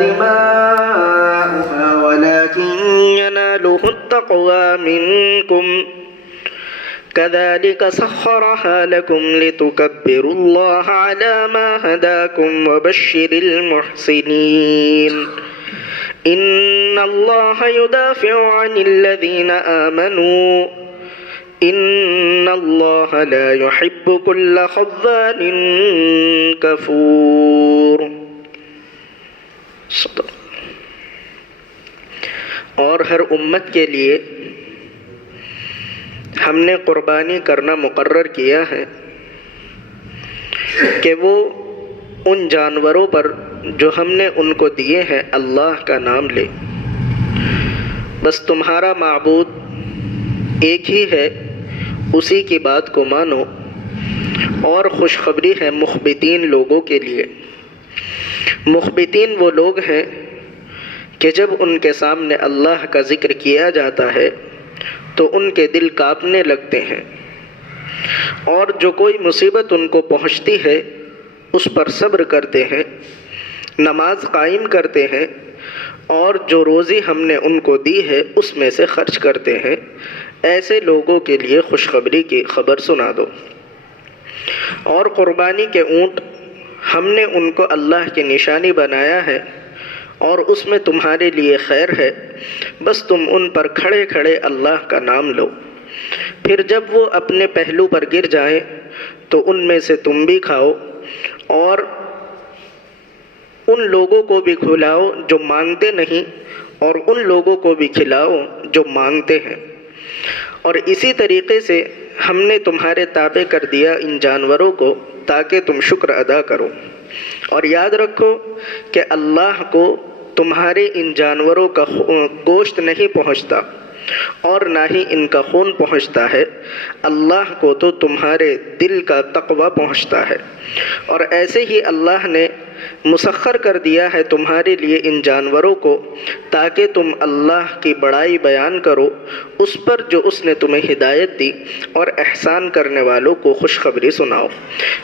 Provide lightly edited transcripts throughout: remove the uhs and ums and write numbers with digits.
دماؤها ولكن يناله التقوى منكم كذلك سخرها لكم لتكبروا الله على ما هداكم وبشر المحسنين إن الله يدافع عن الذين آمنوا إن الله لا يحب كل خوان كفور. اور ہر امت کے لیے ہم نے قربانی کرنا مقرر کیا ہے کہ وہ ان جانوروں پر جو ہم نے ان کو دیے ہیں اللہ کا نام لے. بس تمہارا معبود ایک ہی ہے، اسی کی بات کو مانو. اور خوشخبری ہے مخبتین لوگوں کے لیے. مخبتین وہ لوگ ہیں کہ جب ان کے سامنے اللہ کا ذکر کیا جاتا ہے تو ان کے دل کانپنے لگتے ہیں، اور جو کوئی مصیبت ان کو پہنچتی ہے اس پر صبر کرتے ہیں، نماز قائم کرتے ہیں، اور جو روزی ہم نے ان کو دی ہے اس میں سے خرچ کرتے ہیں. ایسے لوگوں کے لیے خوشخبری کی خبر سنا دو. اور قربانی کے اونٹ ہم نے ان کو اللہ کی نشانی بنایا ہے اور اس میں تمہارے لیے خیر ہے. بس تم ان پر کھڑے کھڑے اللہ کا نام لو. پھر جب وہ اپنے پہلو پر گر جائیں تو ان میں سے تم بھی کھاؤ، اور ان لوگوں کو بھی کھلاؤ جو مانگتے نہیں، اور ان لوگوں کو بھی کھلاؤ جو مانگتے ہیں. اور اسی طریقے سے ہم نے تمہارے تابع کر دیا ان جانوروں کو تاکہ تم شکر ادا کرو. اور یاد رکھو کہ اللہ کو تمہارے ان جانوروں کا گوشت نہیں پہنچتا اور نہ ہی ان کا خون پہنچتا ہے. اللہ کو تو تمہارے دل کا تقوی پہنچتا ہے. اور ایسے ہی اللہ نے مسخر کر دیا ہے تمہارے لیے ان جانوروں کو تاکہ تم اللہ کی بڑائی بیان کرو اس پر جو اس نے تمہیں ہدایت دی، اور احسان کرنے والوں کو خوشخبری سناؤ.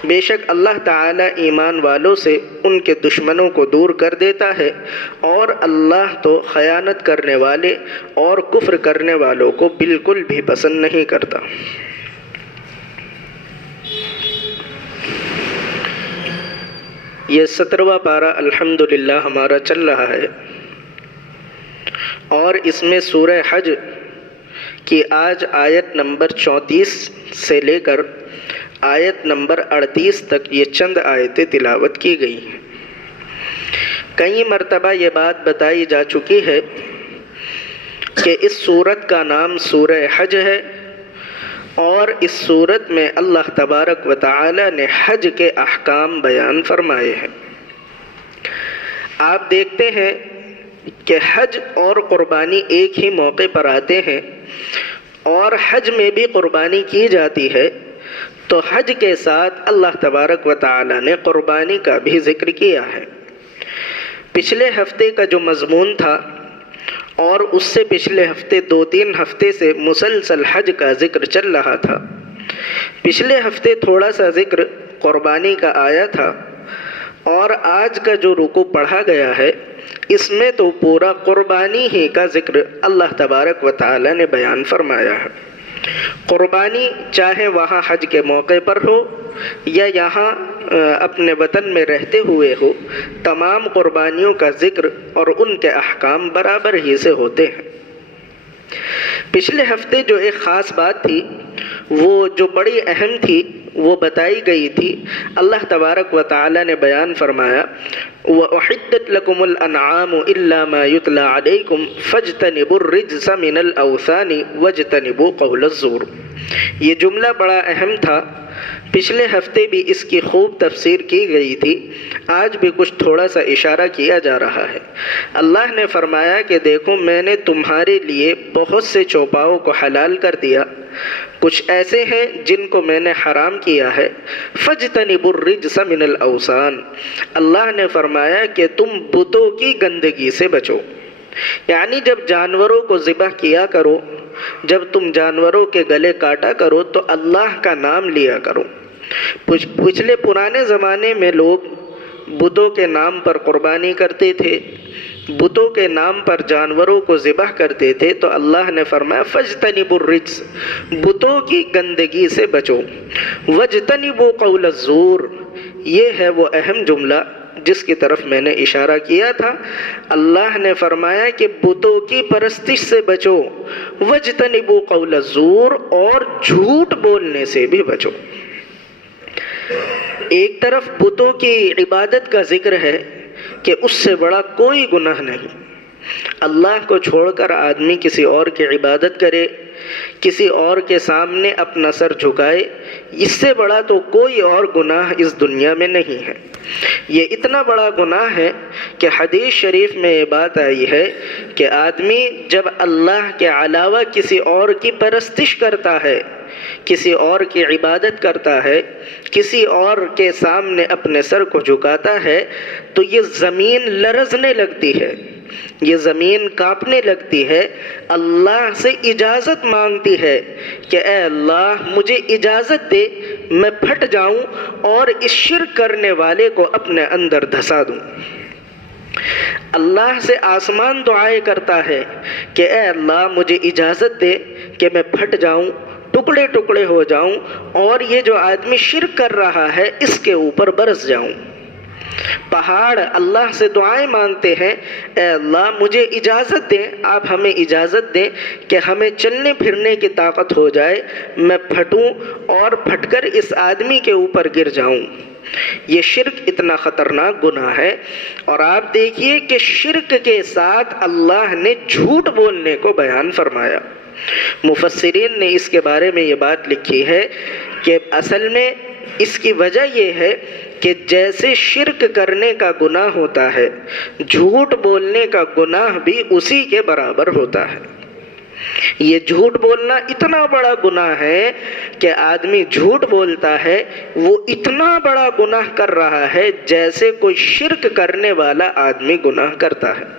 بے شک اللہ تعالی ایمان والوں سے ان کے دشمنوں کو دور کر دیتا ہے، اور اللہ تو خیانت کرنے والے اور کفر کرنے والوں کو بالکل بھی پسند نہیں کرتا. یہ 17واں پارہ الحمدللہ ہمارا چل رہا ہے، اور اس میں سورہ حج کی آج آیت نمبر 34 سے لے کر آیت نمبر 38 تک یہ چند آیتیں تلاوت کی گئی ہیں. کئی مرتبہ یہ بات بتائی جا چکی ہے کہ اس سورت کا نام سورہ حج ہے، اور اس سورت میں اللہ تبارک و تعالی نے حج کے احکام بیان فرمائے ہیں. آپ دیکھتے ہیں کہ حج اور قربانی ایک ہی موقع پر آتے ہیں، اور حج میں بھی قربانی کی جاتی ہے، تو حج کے ساتھ اللہ تبارک و تعالی نے قربانی کا بھی ذکر کیا ہے. پچھلے ہفتے کا جو مضمون تھا اور اس سے پچھلے ہفتے 2-3 ہفتے سے مسلسل حج کا ذکر چل رہا تھا. پچھلے ہفتے تھوڑا سا ذکر قربانی کا آیا تھا، اور آج کا جو رکوع پڑھا گیا ہے اس میں تو پورا قربانی ہی کا ذکر اللہ تبارک و تعالی نے بیان فرمایا ہے. قربانی چاہے وہاں حج کے موقع پر ہو یا یہاں اپنے وطن میں رہتے ہوئے ہو، تمام قربانیوں کا ذکر اور ان کے احکام برابر ہی سے ہوتے ہیں. پچھلے ہفتے جو ایک خاص بات تھی، وہ جو بڑی اہم تھی، وہ بتائی گئی تھی. اللہ تبارک و تعالی نے بیان فرمایا وَأُحِدَّتْ لَكُمُ الْأَنْعَامُ إِلَّا مَا يُتْلَى عَلَيْكُمْ فَاجْتَنِبُوا الرِّجْسَ مِنَ الْأَوْثَانِ وَاجْتَنِبُوا قَوْلَ الزُّورِ. یہ جملہ بڑا اہم تھا. پچھلے ہفتے بھی اس کی خوب تفسیر کی گئی تھی، آج بھی کچھ تھوڑا سا اشارہ کیا جا رہا ہے. اللہ نے فرمایا کہ دیکھو میں نے تمہارے لیے بہت سے چوپاؤں کو حلال کر دیا، کچھ ایسے ہیں جن کو میں نے حرام کیا ہے. فَاجْتَنِبُوا الرِّجْسَ مِنَ الْأَوْثَانِ، اللہ نے فرمایا کہ تم بتوں کی گندگی سے بچو. یعنی جب جانوروں کو ذبح کیا کرو، جب تم جانوروں کے گلے کاٹا کرو تو اللہ کا نام لیا کرو. پچھلے پرانے زمانے میں لوگ بتوں کے نام پر قربانی کرتے تھے، بتوں کے نام پر جانوروں کو ذبح کرتے تھے تو اللہ نے فرمایا فاجتنبوا الرجس، بتوں کی گندگی سے بچو، واجتنبوا قول الزور، یہ ہے وہ اہم جملہ جس کی طرف میں نے اشارہ کیا تھا۔ اللہ نے فرمایا کہ بتوں کی پرستش سے بچو، واجتنبوا قول الزور، اور جھوٹ بولنے سے بھی بچو۔ ایک طرف بتوں کی عبادت کا ذکر ہے کہ اس سے بڑا کوئی گناہ نہیں، اللہ کو چھوڑ کر آدمی کسی اور کی عبادت کرے، کسی اور کے سامنے اپنا سر جھکائے، اس سے بڑا تو کوئی اور گناہ اس دنیا میں نہیں ہے۔ یہ اتنا بڑا گناہ ہے کہ حدیث شریف میں یہ بات آئی ہے کہ آدمی جب اللہ کے علاوہ کسی اور کی پرستش کرتا ہے، کسی اور کی عبادت کرتا ہے، کسی اور کے سامنے اپنے سر کو جھکاتا ہے، تو یہ زمین لرزنے لگتی ہے، یہ زمین کانپنے لگتی ہے، اللہ سے اجازت مانگتی ہے کہ اے اللہ مجھے اجازت دے میں پھٹ جاؤں اور اس شرک کرنے والے کو اپنے اندر دھسا دوں۔ اللہ سے آسمان دعائیں کرتا ہے کہ اے اللہ مجھے اجازت دے کہ میں پھٹ جاؤں، ٹکڑے ٹکڑے ہو جاؤں، اور یہ جو آدمی شرک کر رہا ہے اس کے اوپر برس جاؤں۔ پہاڑ اللہ سے دعائیں مانگتے ہیں، اے اللہ مجھے اجازت دیں، آپ ہمیں اجازت دیں کہ ہمیں چلنے پھرنے کی طاقت ہو جائے، میں پھٹوں اور پھٹ کر اس آدمی کے اوپر گر جاؤں۔ یہ شرک اتنا خطرناک گناہ ہے، اور آپ دیکھیے کہ شرک کے ساتھ اللہ نے جھوٹ بولنے کو بیان فرمایا۔ مفسرین نے اس کے بارے میں یہ بات لکھی ہے کہ اصل میں اس کی وجہ یہ ہے کہ جیسے شرک کرنے کا گناہ ہوتا ہے، جھوٹ بولنے کا گناہ بھی اسی کے برابر ہوتا ہے۔ یہ جھوٹ بولنا اتنا بڑا گناہ ہے کہ آدمی جھوٹ بولتا ہے وہ اتنا بڑا گناہ کر رہا ہے جیسے کوئی شرک کرنے والا آدمی گناہ کرتا ہے۔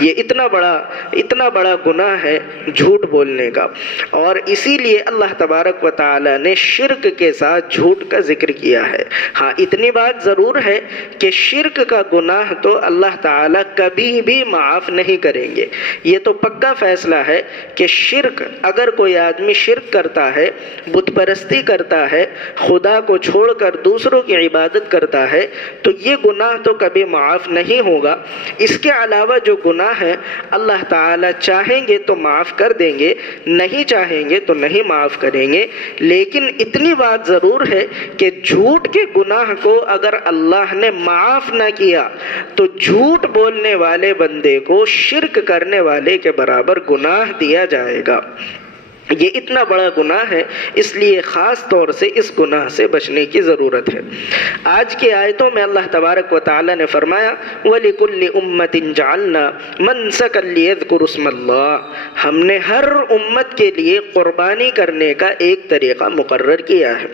یہ اتنا بڑا گناہ ہے جھوٹ بولنے کا، اور اسی لیے اللہ تبارک و تعالی نے شرک کے ساتھ جھوٹ کا ذکر کیا ہے۔ ہاں اتنی بات ضرور ہے کہ شرک کا گناہ تو اللہ تعالی کبھی بھی معاف نہیں کریں گے۔ یہ تو پکا فیصلہ ہے کہ شرک، اگر کوئی آدمی شرک کرتا ہے، بت پرستی کرتا ہے، خدا کو چھوڑ کر دوسروں کی عبادت کرتا ہے، تو یہ گناہ تو کبھی معاف نہیں ہوگا۔ اس کے علاوہ جو گناہ ہے اللہ تعالی چاہیں گے تو معاف کر دیں گے، نہیں چاہیں گے تو نہیں معاف کریں گے۔ لیکن اتنی بات ضرور ہے کہ جھوٹ کے گناہ کو اگر اللہ نے معاف نہ کیا تو جھوٹ بولنے والے بندے کو شرک کرنے والے کے برابر گناہ دیا جائے گا۔ یہ اتنا بڑا گناہ ہے، اس لیے خاص طور سے اس گناہ سے بچنے کی ضرورت ہے۔ آج کی آیتوں میں اللہ تبارک و تعالی نے فرمایا وَلِكُلِّ أُمَّةٍ جَعَلْنَا مَنْسَكًا لِيَذْكُرُوا اسْمَ اللَّهِ، ہم نے ہر امت کے لیے قربانی کرنے کا ایک طریقہ مقرر کیا ہے۔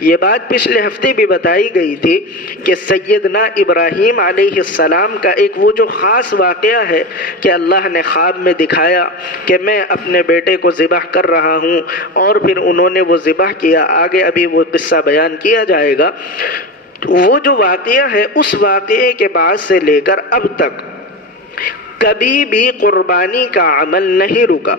یہ بات پچھلے ہفتے بھی بتائی گئی تھی کہ سیدنا ابراہیم علیہ السلام کا ایک وہ جو خاص واقعہ ہے کہ اللہ نے خواب میں دکھایا کہ میں اپنے بیٹے کو ذبح کر رہا ہوں، اور پھر انہوں نے وہ ذبح کیا، آگے ابھی وہ قصہ بیان کیا جائے گا۔ وہ جو واقعہ ہے اس واقعے کے بعد سے لے کر اب تک کبھی بھی قربانی کا عمل نہیں رکا۔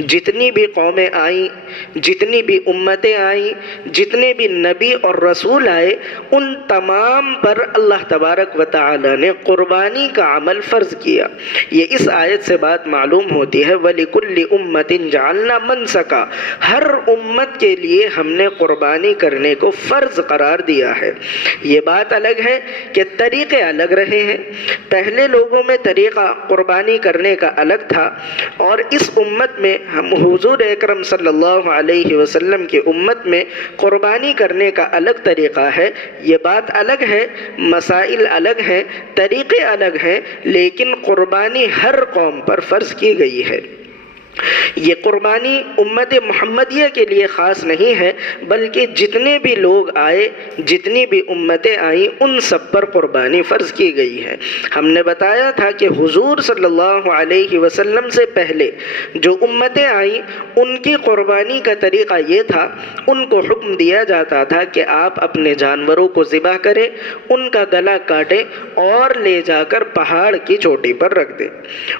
جتنی بھی قومیں آئیں، جتنی بھی امتیں آئیں، جتنے بھی نبی اور رسول آئے، ان تمام پر اللہ تبارک و تعالی نے قربانی کا عمل فرض کیا۔ یہ اس آیت سے بات معلوم ہوتی ہے وَلِكُلِّ أُمَّةٍ جَعَلْنَا مَنْسَكًا، ہر امت کے لیے ہم نے قربانی کرنے کو فرض قرار دیا ہے۔ یہ بات الگ ہے کہ طریقے الگ رہے ہیں۔ پہلے لوگوں میں طریقہ قربانی کرنے کا الگ تھا، اور اس امت میں ہم حضور اکرم صلی اللہ علیہ وسلم کی امت میں قربانی کرنے کا الگ طریقہ ہے۔ یہ بات الگ ہے، مسائل الگ ہیں، طریقے الگ ہیں، لیکن قربانی ہر قوم پر فرض کی گئی ہے۔ یہ قربانی امت محمدیہ کے لیے خاص نہیں ہے، بلکہ جتنے بھی لوگ آئے، جتنی بھی امتیں آئیں، ان سب پر قربانی فرض کی گئی ہے۔ ہم نے بتایا تھا کہ حضور صلی اللہ علیہ وسلم سے پہلے جو امتیں آئیں ان کی قربانی کا طریقہ یہ تھا، ان کو حکم دیا جاتا تھا کہ آپ اپنے جانوروں کو ذبح کریں، ان کا گلا کاٹیں اور لے جا کر پہاڑ کی چوٹی پر رکھ دیں۔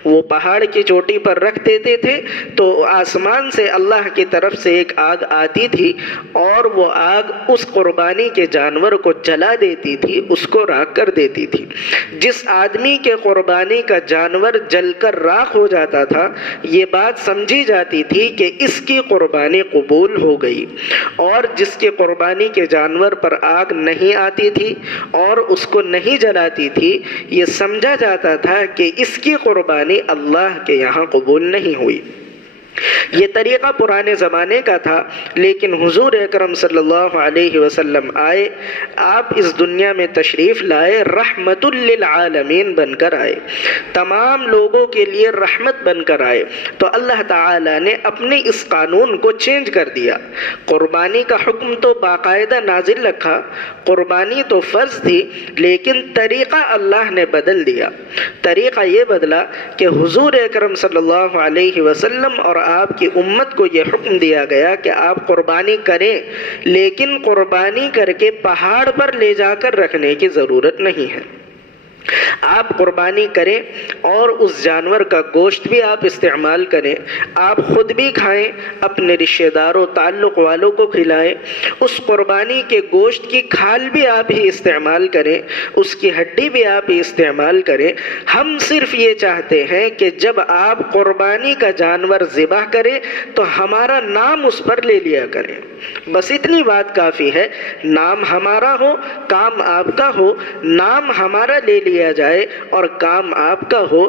وہ پہاڑ کی چوٹی پر رکھ دیتے تھے تو آسمان سے اللہ کی طرف سے ایک آگ آتی تھی اور وہ آگ اس قربانی کے جانور کو جلا دیتی تھی، اس کو راکھ کر دیتی تھی۔ جس آدمی کے قربانی کا جانور جل کر راکھ ہو جاتا تھا، یہ بات سمجھی جاتی تھی کہ اس کی قربانی قبول ہو گئی، اور جس کے قربانی کے جانور پر آگ نہیں آتی تھی اور اس کو نہیں جلاتی تھی، یہ سمجھا جاتا تھا کہ اس کی قربانی اللہ کے یہاں قبول نہیں ہوئی۔ یہ طریقہ پرانے زمانے کا تھا، لیکن حضور اکرم صلی اللہ علیہ وسلم آئے، آپ اس دنیا میں تشریف لائے، رحمت للعالمین بن کر آئے، تمام لوگوں کے لیے رحمت بن کر آئے، تو اللہ تعالی نے اپنے اس قانون کو چینج کر دیا۔ قربانی کا حکم تو باقاعدہ نازل رکھا، قربانی تو فرض تھی، لیکن طریقہ اللہ نے بدل دیا۔ طریقہ یہ بدلا کہ حضور اکرم صلی اللہ علیہ وسلم اور آپ کی امت کو یہ حکم دیا گیا کہ آپ قربانی کریں، لیکن قربانی کر کے پہاڑ پر لے جا کر رکھنے کی ضرورت نہیں ہے۔ آپ قربانی کریں اور اس جانور کا گوشت بھی آپ استعمال کریں، آپ خود بھی کھائیں، اپنے رشتہ داروں تعلق والوں کو کھلائیں، اس قربانی کے گوشت کی کھال بھی آپ ہی استعمال کریں، اس کی ہڈی بھی آپ ہی استعمال کریں۔ ہم صرف یہ چاہتے ہیں کہ جب آپ قربانی کا جانور ذبح کریں تو ہمارا نام اس پر لے لیا کریں، بس اتنی بات کافی ہے۔ نام ہمارا ہو، کام آپ کا ہو، نام ہمارا لے لیا جائے اور کام آپ کا ہو۔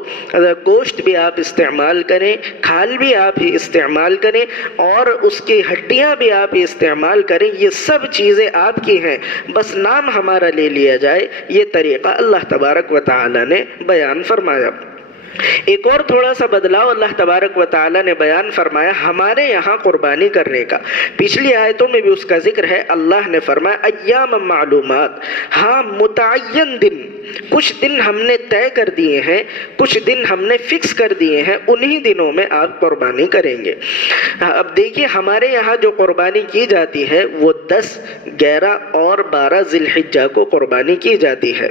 گوشت بھی آپ استعمال کریں، کھال بھی آپ ہی استعمال کریں، اور اس کی ہڈیاں بھی آپ ہی استعمال کریں، یہ سب چیزیں آپ کی ہیں، بس نام ہمارا لے لیا جائے۔ یہ طریقہ اللہ تبارک و تعالی نے بیان فرمایا۔ ایک اور تھوڑا سا بدلاؤ اللہ تبارک و تعالی نے بیان فرمایا ہمارے یہاں قربانی کرنے کا۔ پچھلی آیتوں میں بھی اس کا ذکر ہے، اللہ نے فرمایا ایام معلومات، ہاں متعین دن، کچھ دن ہم نے طے کر دیے ہیں، کچھ دن ہم نے فکس کر دیے ہیں، انہی دنوں میں آپ قربانی کریں گے۔ اب دیکھیے ہمارے یہاں جو قربانی کی جاتی ہے وہ 10، 11 اور 12 ذی الحجہ کو قربانی کی جاتی ہے۔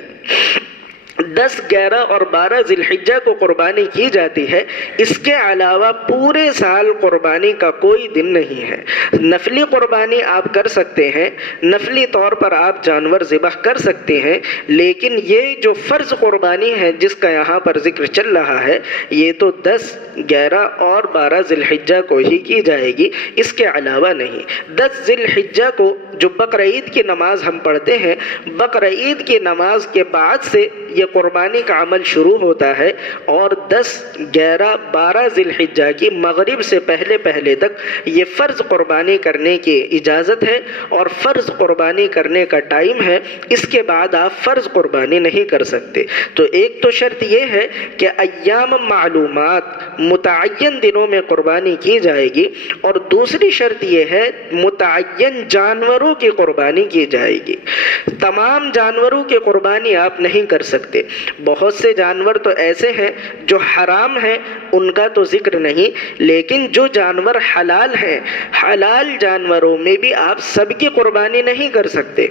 10، 11 اور 12 ذی الحجہ کو قربانی کی جاتی ہے۔ اس کے علاوہ پورے سال قربانی کا کوئی دن نہیں ہے۔ نفلی قربانی آپ کر سکتے ہیں، نفلی طور پر آپ جانور ذبح کر سکتے ہیں، لیکن یہ جو فرض قربانی ہے جس کا یہاں پر ذکر چل رہا ہے، یہ تو 10، 11 اور 12 ذی الحجہ کو ہی کی جائے گی، اس کے علاوہ نہیں۔ 10 ذی الحجہ کو جو بقر عید کی نماز ہم پڑھتے ہیں، بقر عید کی نماز کے بعد سے یہ قربانی کا عمل شروع ہوتا ہے، اور 10، 11، 12 ذی الحجہ کی مغرب سے پہلے تک یہ فرض قربانی کرنے کی اجازت ہے اور فرض قربانی کرنے کا ٹائم ہے۔ اس کے بعد آپ فرض قربانی نہیں کر سکتے۔ تو ایک تو شرط یہ ہے کہ ایام معلومات، متعین دنوں میں قربانی کی جائے گی، اور دوسری شرط یہ ہے متعین جانوروں کی قربانی کی جائے گی۔ تمام جانوروں کی قربانی آپ نہیں کر سکتے۔ بہت سے جانور تو ایسے ہیں جو حرام ہیں، ان کا تو ذکر نہیں، لیکن جو جانور حلال ہیں، حلال جانوروں میں بھی آپ سب کی قربانی نہیں کر سکتے۔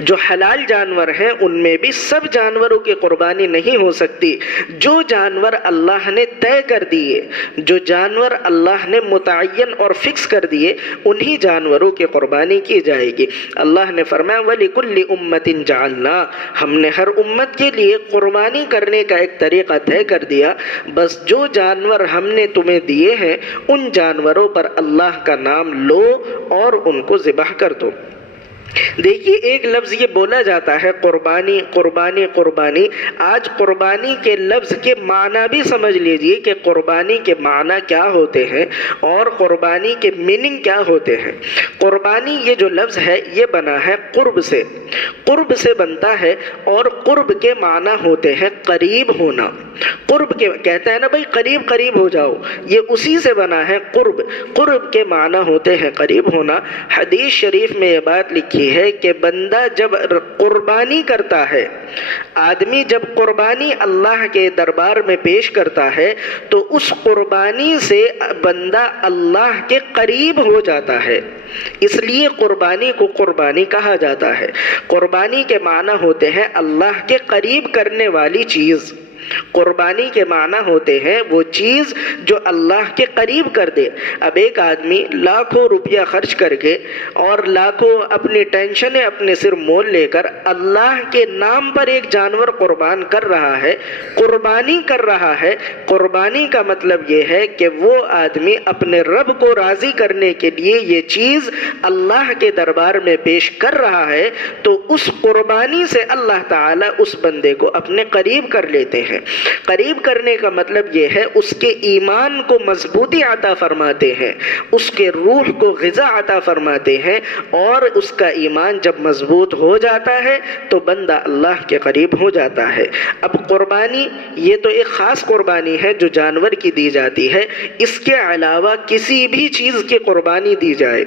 جو حلال جانور ہیں ان میں بھی سب جانوروں کی قربانی نہیں ہو سکتی۔ جو جانور اللہ نے طے کر دیے، جو جانور اللہ نے متعین اور فکس کر دیے، انہی جانوروں کی قربانی کی جائے گی۔ اللہ نے فرمایا وَلِكُلِّ أُمَّةٍ جَعَلْنَا، ہم نے ہر امت کے لیے قربانی کرنے کا ایک طریقہ طے کر دیا، بس جو جانور ہم نے تمہیں دیے ہیں ان جانوروں پر اللہ کا نام لو اور ان کو ذبح کر دو۔ دیکھیے ایک لفظ یہ بولا جاتا ہے قربانی قربانی قربانی. آج قربانی کے لفظ کے معنی بھی سمجھ لیجئے کہ قربانی کے معنی کیا ہوتے ہیں اور قربانی کے میننگ کیا ہوتے ہیں. قربانی یہ جو لفظ ہے یہ بنا ہے قرب سے، قرب سے بنتا ہے، اور قرب کے معنی ہوتے ہیں قریب ہونا. قرب کے کہتے ہیں نا بھائی قریب قریب ہو جاؤ، یہ اسی سے بنا ہے قرب. قرب کے معنی ہوتے ہیں قریب ہونا. حدیث شریف میں یہ بات لکھی ہے کہ بندہ جب قربانی کرتا ہے، آدمی جب قربانی اللہ کے دربار میں پیش کرتا ہے تو اس قربانی سے بندہ اللہ کے قریب ہو جاتا ہے. اس لیے قربانی کو قربانی کہا جاتا ہے. قربانی کے معنی ہوتے ہیں اللہ کے قریب کرنے والی چیز. قربانی کے معنی ہوتے ہیں وہ چیز جو اللہ کے قریب کر دے. اب ایک آدمی لاکھوں روپیہ خرچ کر کے اور لاکھوں اپنی ٹینشنیں اپنے سر مول لے کر اللہ کے نام پر ایک جانور قربان کر رہا ہے، قربانی کر رہا ہے. قربانی کا مطلب یہ ہے کہ وہ آدمی اپنے رب کو راضی کرنے کے لیے یہ چیز اللہ کے دربار میں پیش کر رہا ہے، تو اس قربانی سے اللہ تعالیٰ اس بندے کو اپنے قریب کر لیتے ہیں. قریب کرنے کا مطلب یہ ہے اس کے ایمان کو مضبوطی عطا فرماتے ہیں، اس کے روح کو غذا عطا فرماتے ہیں، اور اس کا ایمان جب مضبوط ہو جاتا ہے تو بندہ اللہ کے قریب ہو جاتا ہے. اب قربانی یہ تو ایک خاص قربانی ہے جو جانور کی دی جاتی ہے. اس کے علاوہ کسی بھی چیز کی قربانی دی جائے،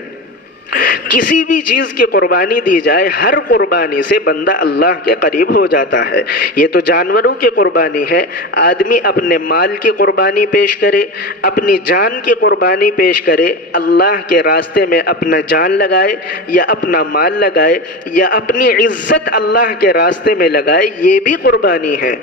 کسی بھی چیز کی قربانی دی جائے، ہر قربانی سے بندہ اللہ کے قریب ہو جاتا ہے. یہ تو جانوروں کی قربانی ہے. آدمی اپنے مال کی قربانی پیش کرے، اپنی جان کی قربانی پیش کرے، اللہ کے راستے میں اپنا جان لگائے یا اپنا مال لگائے یا اپنی عزت اللہ کے راستے میں لگائے، یہ بھی قربانی ہے.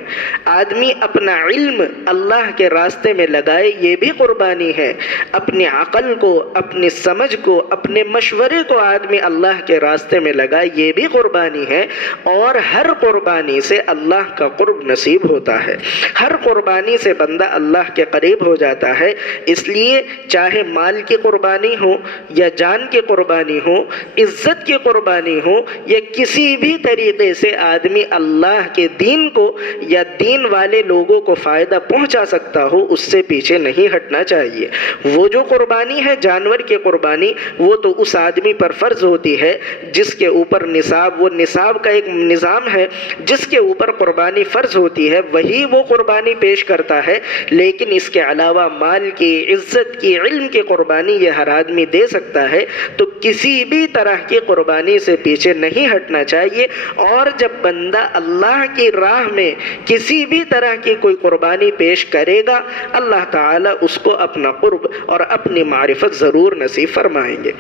آدمی اپنا علم اللہ کے راستے میں لگائے، یہ بھی قربانی ہے. اپنی عقل کو، اپنی سمجھ کو، اپنے مشورے کو آدمی اللہ کے راستے میں لگائے، یہ بھی قربانی ہے. اور ہر قربانی سے اللہ کا قرب نصیب ہوتا ہے، ہر قربانی سے بندہ اللہ کے قریب ہو جاتا ہے. اس لیے چاہے مال کی قربانی ہو یا جان کی قربانی ہو، عزت کی قربانی ہو، یا کسی بھی طریقے سے آدمی اللہ کے دین کو یا دین والے لوگوں کو فائدہ پہنچا سکتا ہو، اس سے پیچھے نہیں ہٹنا چاہیے. وہ جو قربانی ہے جانور کی قربانی، وہ تو اس آدمی پر فرض ہوتی ہے جس کے اوپر نصاب، وہ نصاب کا ایک نظام ہے، جس کے اوپر قربانی فرض ہوتی ہے وہی وہ قربانی پیش کرتا ہے. لیکن اس کے علاوہ مال کی، عزت کی، علم کی قربانی یہ ہر آدمی دے سکتا ہے. تو کسی بھی طرح کی قربانی سے پیچھے نہیں ہٹنا چاہیے. اور جب بندہ اللہ کی راہ میں کسی بھی طرح کی کوئی قربانی پیش کرے گا، اللہ تعالیٰ اس کو اپنا قرب اور اپنی معرفت ضرور نصیب فرمائیں گے.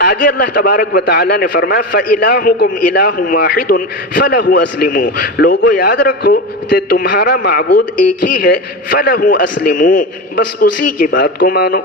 آگے اللہ تبارک و تعالیٰ نے فرمایا فَإِلَٰهُكُمْ إِلَٰهٌ وَاحِدٌ فَلَهُ أَسْلِمُوا. لوگوں یاد رکھو کہ تمہارا معبود ایک ہی ہے، فَلَهُ أَسْلِمُوا، بس اسی کی بات کو مانو.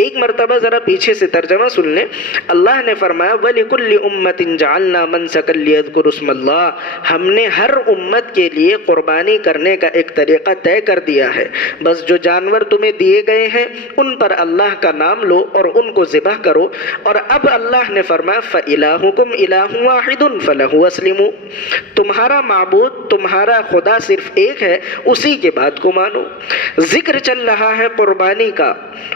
ایک مرتبہ ذرا پیچھے سے ترجمہ سن لیں. اللہ نے فرمایا وَلِكُلِّ أُمَّةٍ جَعَلْنَا مَنْسَكًا لِيَذْكُرُوا اسْمَ اللَّهِ. ہم نے ہر امت کے لیے قربانی کرنے کا ایک طریقہ طے کر دیا ہے. بس جو جانور تمہیں دیے گئے ہیں ان پر اللہ کا نام لو اور ان کو ذبح کرو. اور اب اللہ نے فرمایا فَإِلَٰهُكُمْ إِلَٰهٌ وَاحِدٌ فَلَهُ أَسْلِمُوا. تمہارا معبود، تمہارا خدا صرف ایک ہے، اسی کے بات کو مانو. ذکر چل رہا ہے قربانی کا،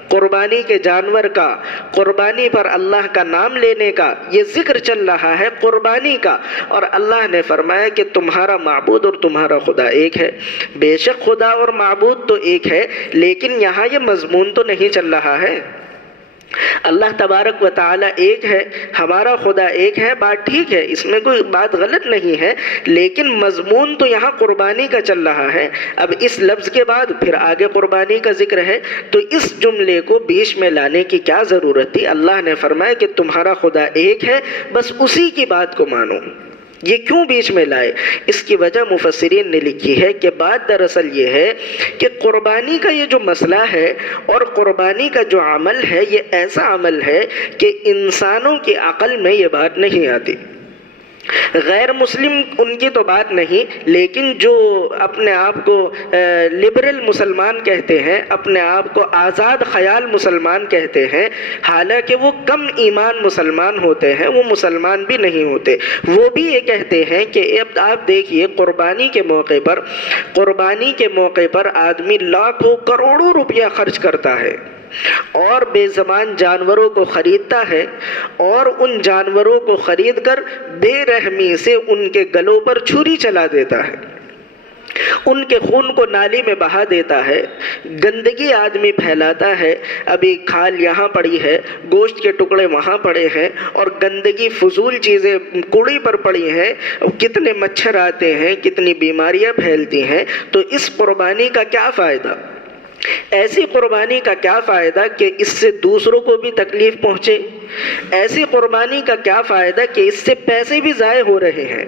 قربانی کے جانور کا، قربانی پر اللہ کا نام لینے کا، یہ ذکر چل رہا ہے قربانی کا. اور اللہ نے فرمایا کہ تمہارا معبود اور تمہارا خدا ایک ہے. بے شک خدا اور معبود تو ایک ہے، لیکن یہاں یہ مضمون تو نہیں چل رہا ہے. اللہ تبارک و تعالیٰ ایک ہے، ہمارا خدا ایک ہے، بات ٹھیک ہے، اس میں کوئی بات غلط نہیں ہے، لیکن مضمون تو یہاں قربانی کا چل رہا ہے. اب اس لفظ کے بعد پھر آگے قربانی کا ذکر ہے، تو اس جملے کو بیچ میں لانے کی کیا ضرورت تھی؟ اللہ نے فرمایا کہ تمہارا خدا ایک ہے، بس اسی کی بات کو مانو. یہ کیوں بیچ میں لائے؟ اس کی وجہ مفسرین نے لکھی ہے کہ بات دراصل یہ ہے کہ قربانی کا یہ جو مسئلہ ہے اور قربانی کا جو عمل ہے، یہ ایسا عمل ہے کہ انسانوں کی عقل میں یہ بات نہیں آتی. غیر مسلم ان کی تو بات نہیں، لیکن جو اپنے آپ کو لبرل مسلمان کہتے ہیں، اپنے آپ کو آزاد خیال مسلمان کہتے ہیں، حالانکہ وہ کم ایمان مسلمان ہوتے ہیں، وہ مسلمان بھی نہیں ہوتے، وہ بھی یہ کہتے ہیں کہ اب آپ دیکھیے قربانی کے موقع پر آدمی لاکھوں کروڑوں روپیہ خرچ کرتا ہے اور بے زبان جانوروں کو خریدتا ہے، اور ان جانوروں کو خرید کر بے رحمی سے ان کے گلوں پر چھری چلا دیتا ہے، ان کے خون کو نالی میں بہا دیتا ہے، گندگی آدمی پھیلاتا ہے، ابھی کھال یہاں پڑی ہے، گوشت کے ٹکڑے وہاں پڑے ہیں، اور گندگی فضول چیزیں کوڑی پر پڑی ہیں، کتنے مچھر آتے ہیں، کتنی بیماریاں پھیلتی ہیں، تو اس قربانی کا کیا فائدہ؟ ایسی قربانی کا کیا فائدہ کہ اس سے دوسروں کو بھی تکلیف پہنچے؟ ایسی قربانی کا کیا فائدہ کہ اس سے پیسے بھی ضائع ہو رہے ہیں؟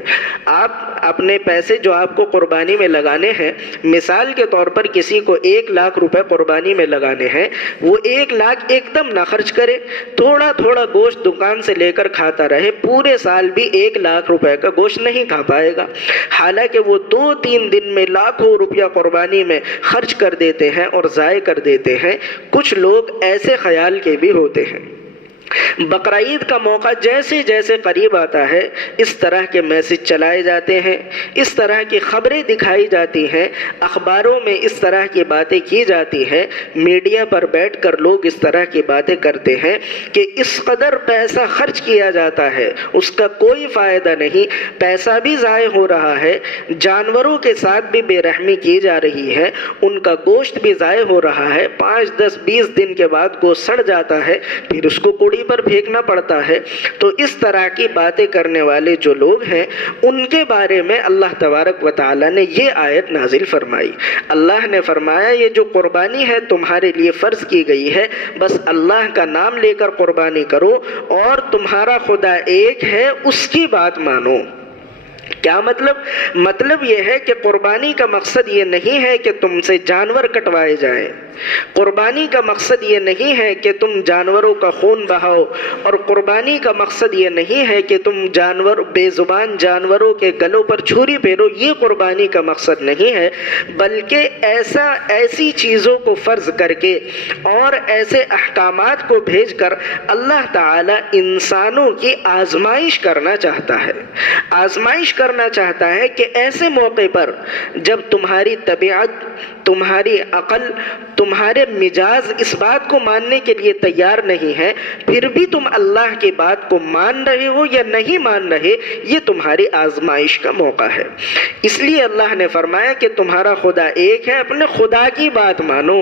آپ اپنے پیسے جو آپ کو قربانی میں لگانے ہیں، مثال کے طور پر کسی کو 1,00,000 روپے قربانی میں لگانے ہیں، وہ 1,00,000 ایک دم نہ خرچ کرے، تھوڑا تھوڑا گوشت دکان سے لے کر کھاتا رہے، پورے سال بھی 1,00,000 روپے کا گوشت نہیں کھا پائے گا، حالانکہ وہ 2-3 دن میں لاکھوں روپیہ قربانی میں خرچ کر دیتے ہیں اور ضائع کر دیتے ہیں۔ کچھ لوگ ایسے خیال کے بھی ہوتے ہیں۔ بقرعید کا موقع جیسے جیسے قریب آتا ہے، اس طرح کے میسج چلائے جاتے ہیں، اس طرح کی خبریں دکھائی جاتی ہیں، اخباروں میں اس طرح کی باتیں کی جاتی ہیں، میڈیا پر بیٹھ کر لوگ اس طرح کی باتیں کرتے ہیں کہ اس قدر پیسہ خرچ کیا جاتا ہے، اس کا کوئی فائدہ نہیں، پیسہ بھی ضائع ہو رہا ہے، جانوروں کے ساتھ بھی بے رحمی کی جا رہی ہے، ان کا گوشت بھی ضائع ہو رہا ہے، 5-10-20 دن کے بعد گوشت سڑ جاتا ہے، پھر اس کو کوڑی پر پھینکنا پڑتا ہے۔ تو اس طرح کی باتیں کرنے والے جو لوگ ہیں، ان کے بارے میں اللہ تبارک و تعالی نے یہ آیت نازل فرمائی۔ اللہ نے فرمایا یہ جو قربانی ہے تمہارے لیے فرض کی گئی ہے، بس اللہ کا نام لے کر قربانی کرو، اور تمہارا خدا ایک ہے، اس کی بات مانو۔ کیا مطلب یہ ہے کہ قربانی کا مقصد یہ نہیں ہے کہ تم سے جانور کٹوائے جائیں، قربانی کا مقصد یہ نہیں ہے کہ تم جانوروں کا خون بہاؤ، اور قربانی کا مقصد یہ نہیں ہے کہ تم بے زبان جانوروں کے گلوں پر چھری پھیرو، یہ قربانی کا مقصد نہیں ہے، بلکہ ایسی چیزوں کو فرض کر کے اور ایسے احکامات کو بھیج کر اللہ تعالی انسانوں کی آزمائش کرنا چاہتا ہے کہ ایسے موقع پر جب تمہاری طبیعت، تمہاری عقل، تمہارے مزاج اس بات کو ماننے کے لیے تیار نہیں ہے، پھر بھی تم اللہ کی بات کو مان رہے ہو یا نہیں مان رہے، یہ تمہاری آزمائش کا موقع ہے۔ اس لیے اللہ نے فرمایا کہ تمہارا خدا ایک ہے، اپنے خدا کی بات مانو،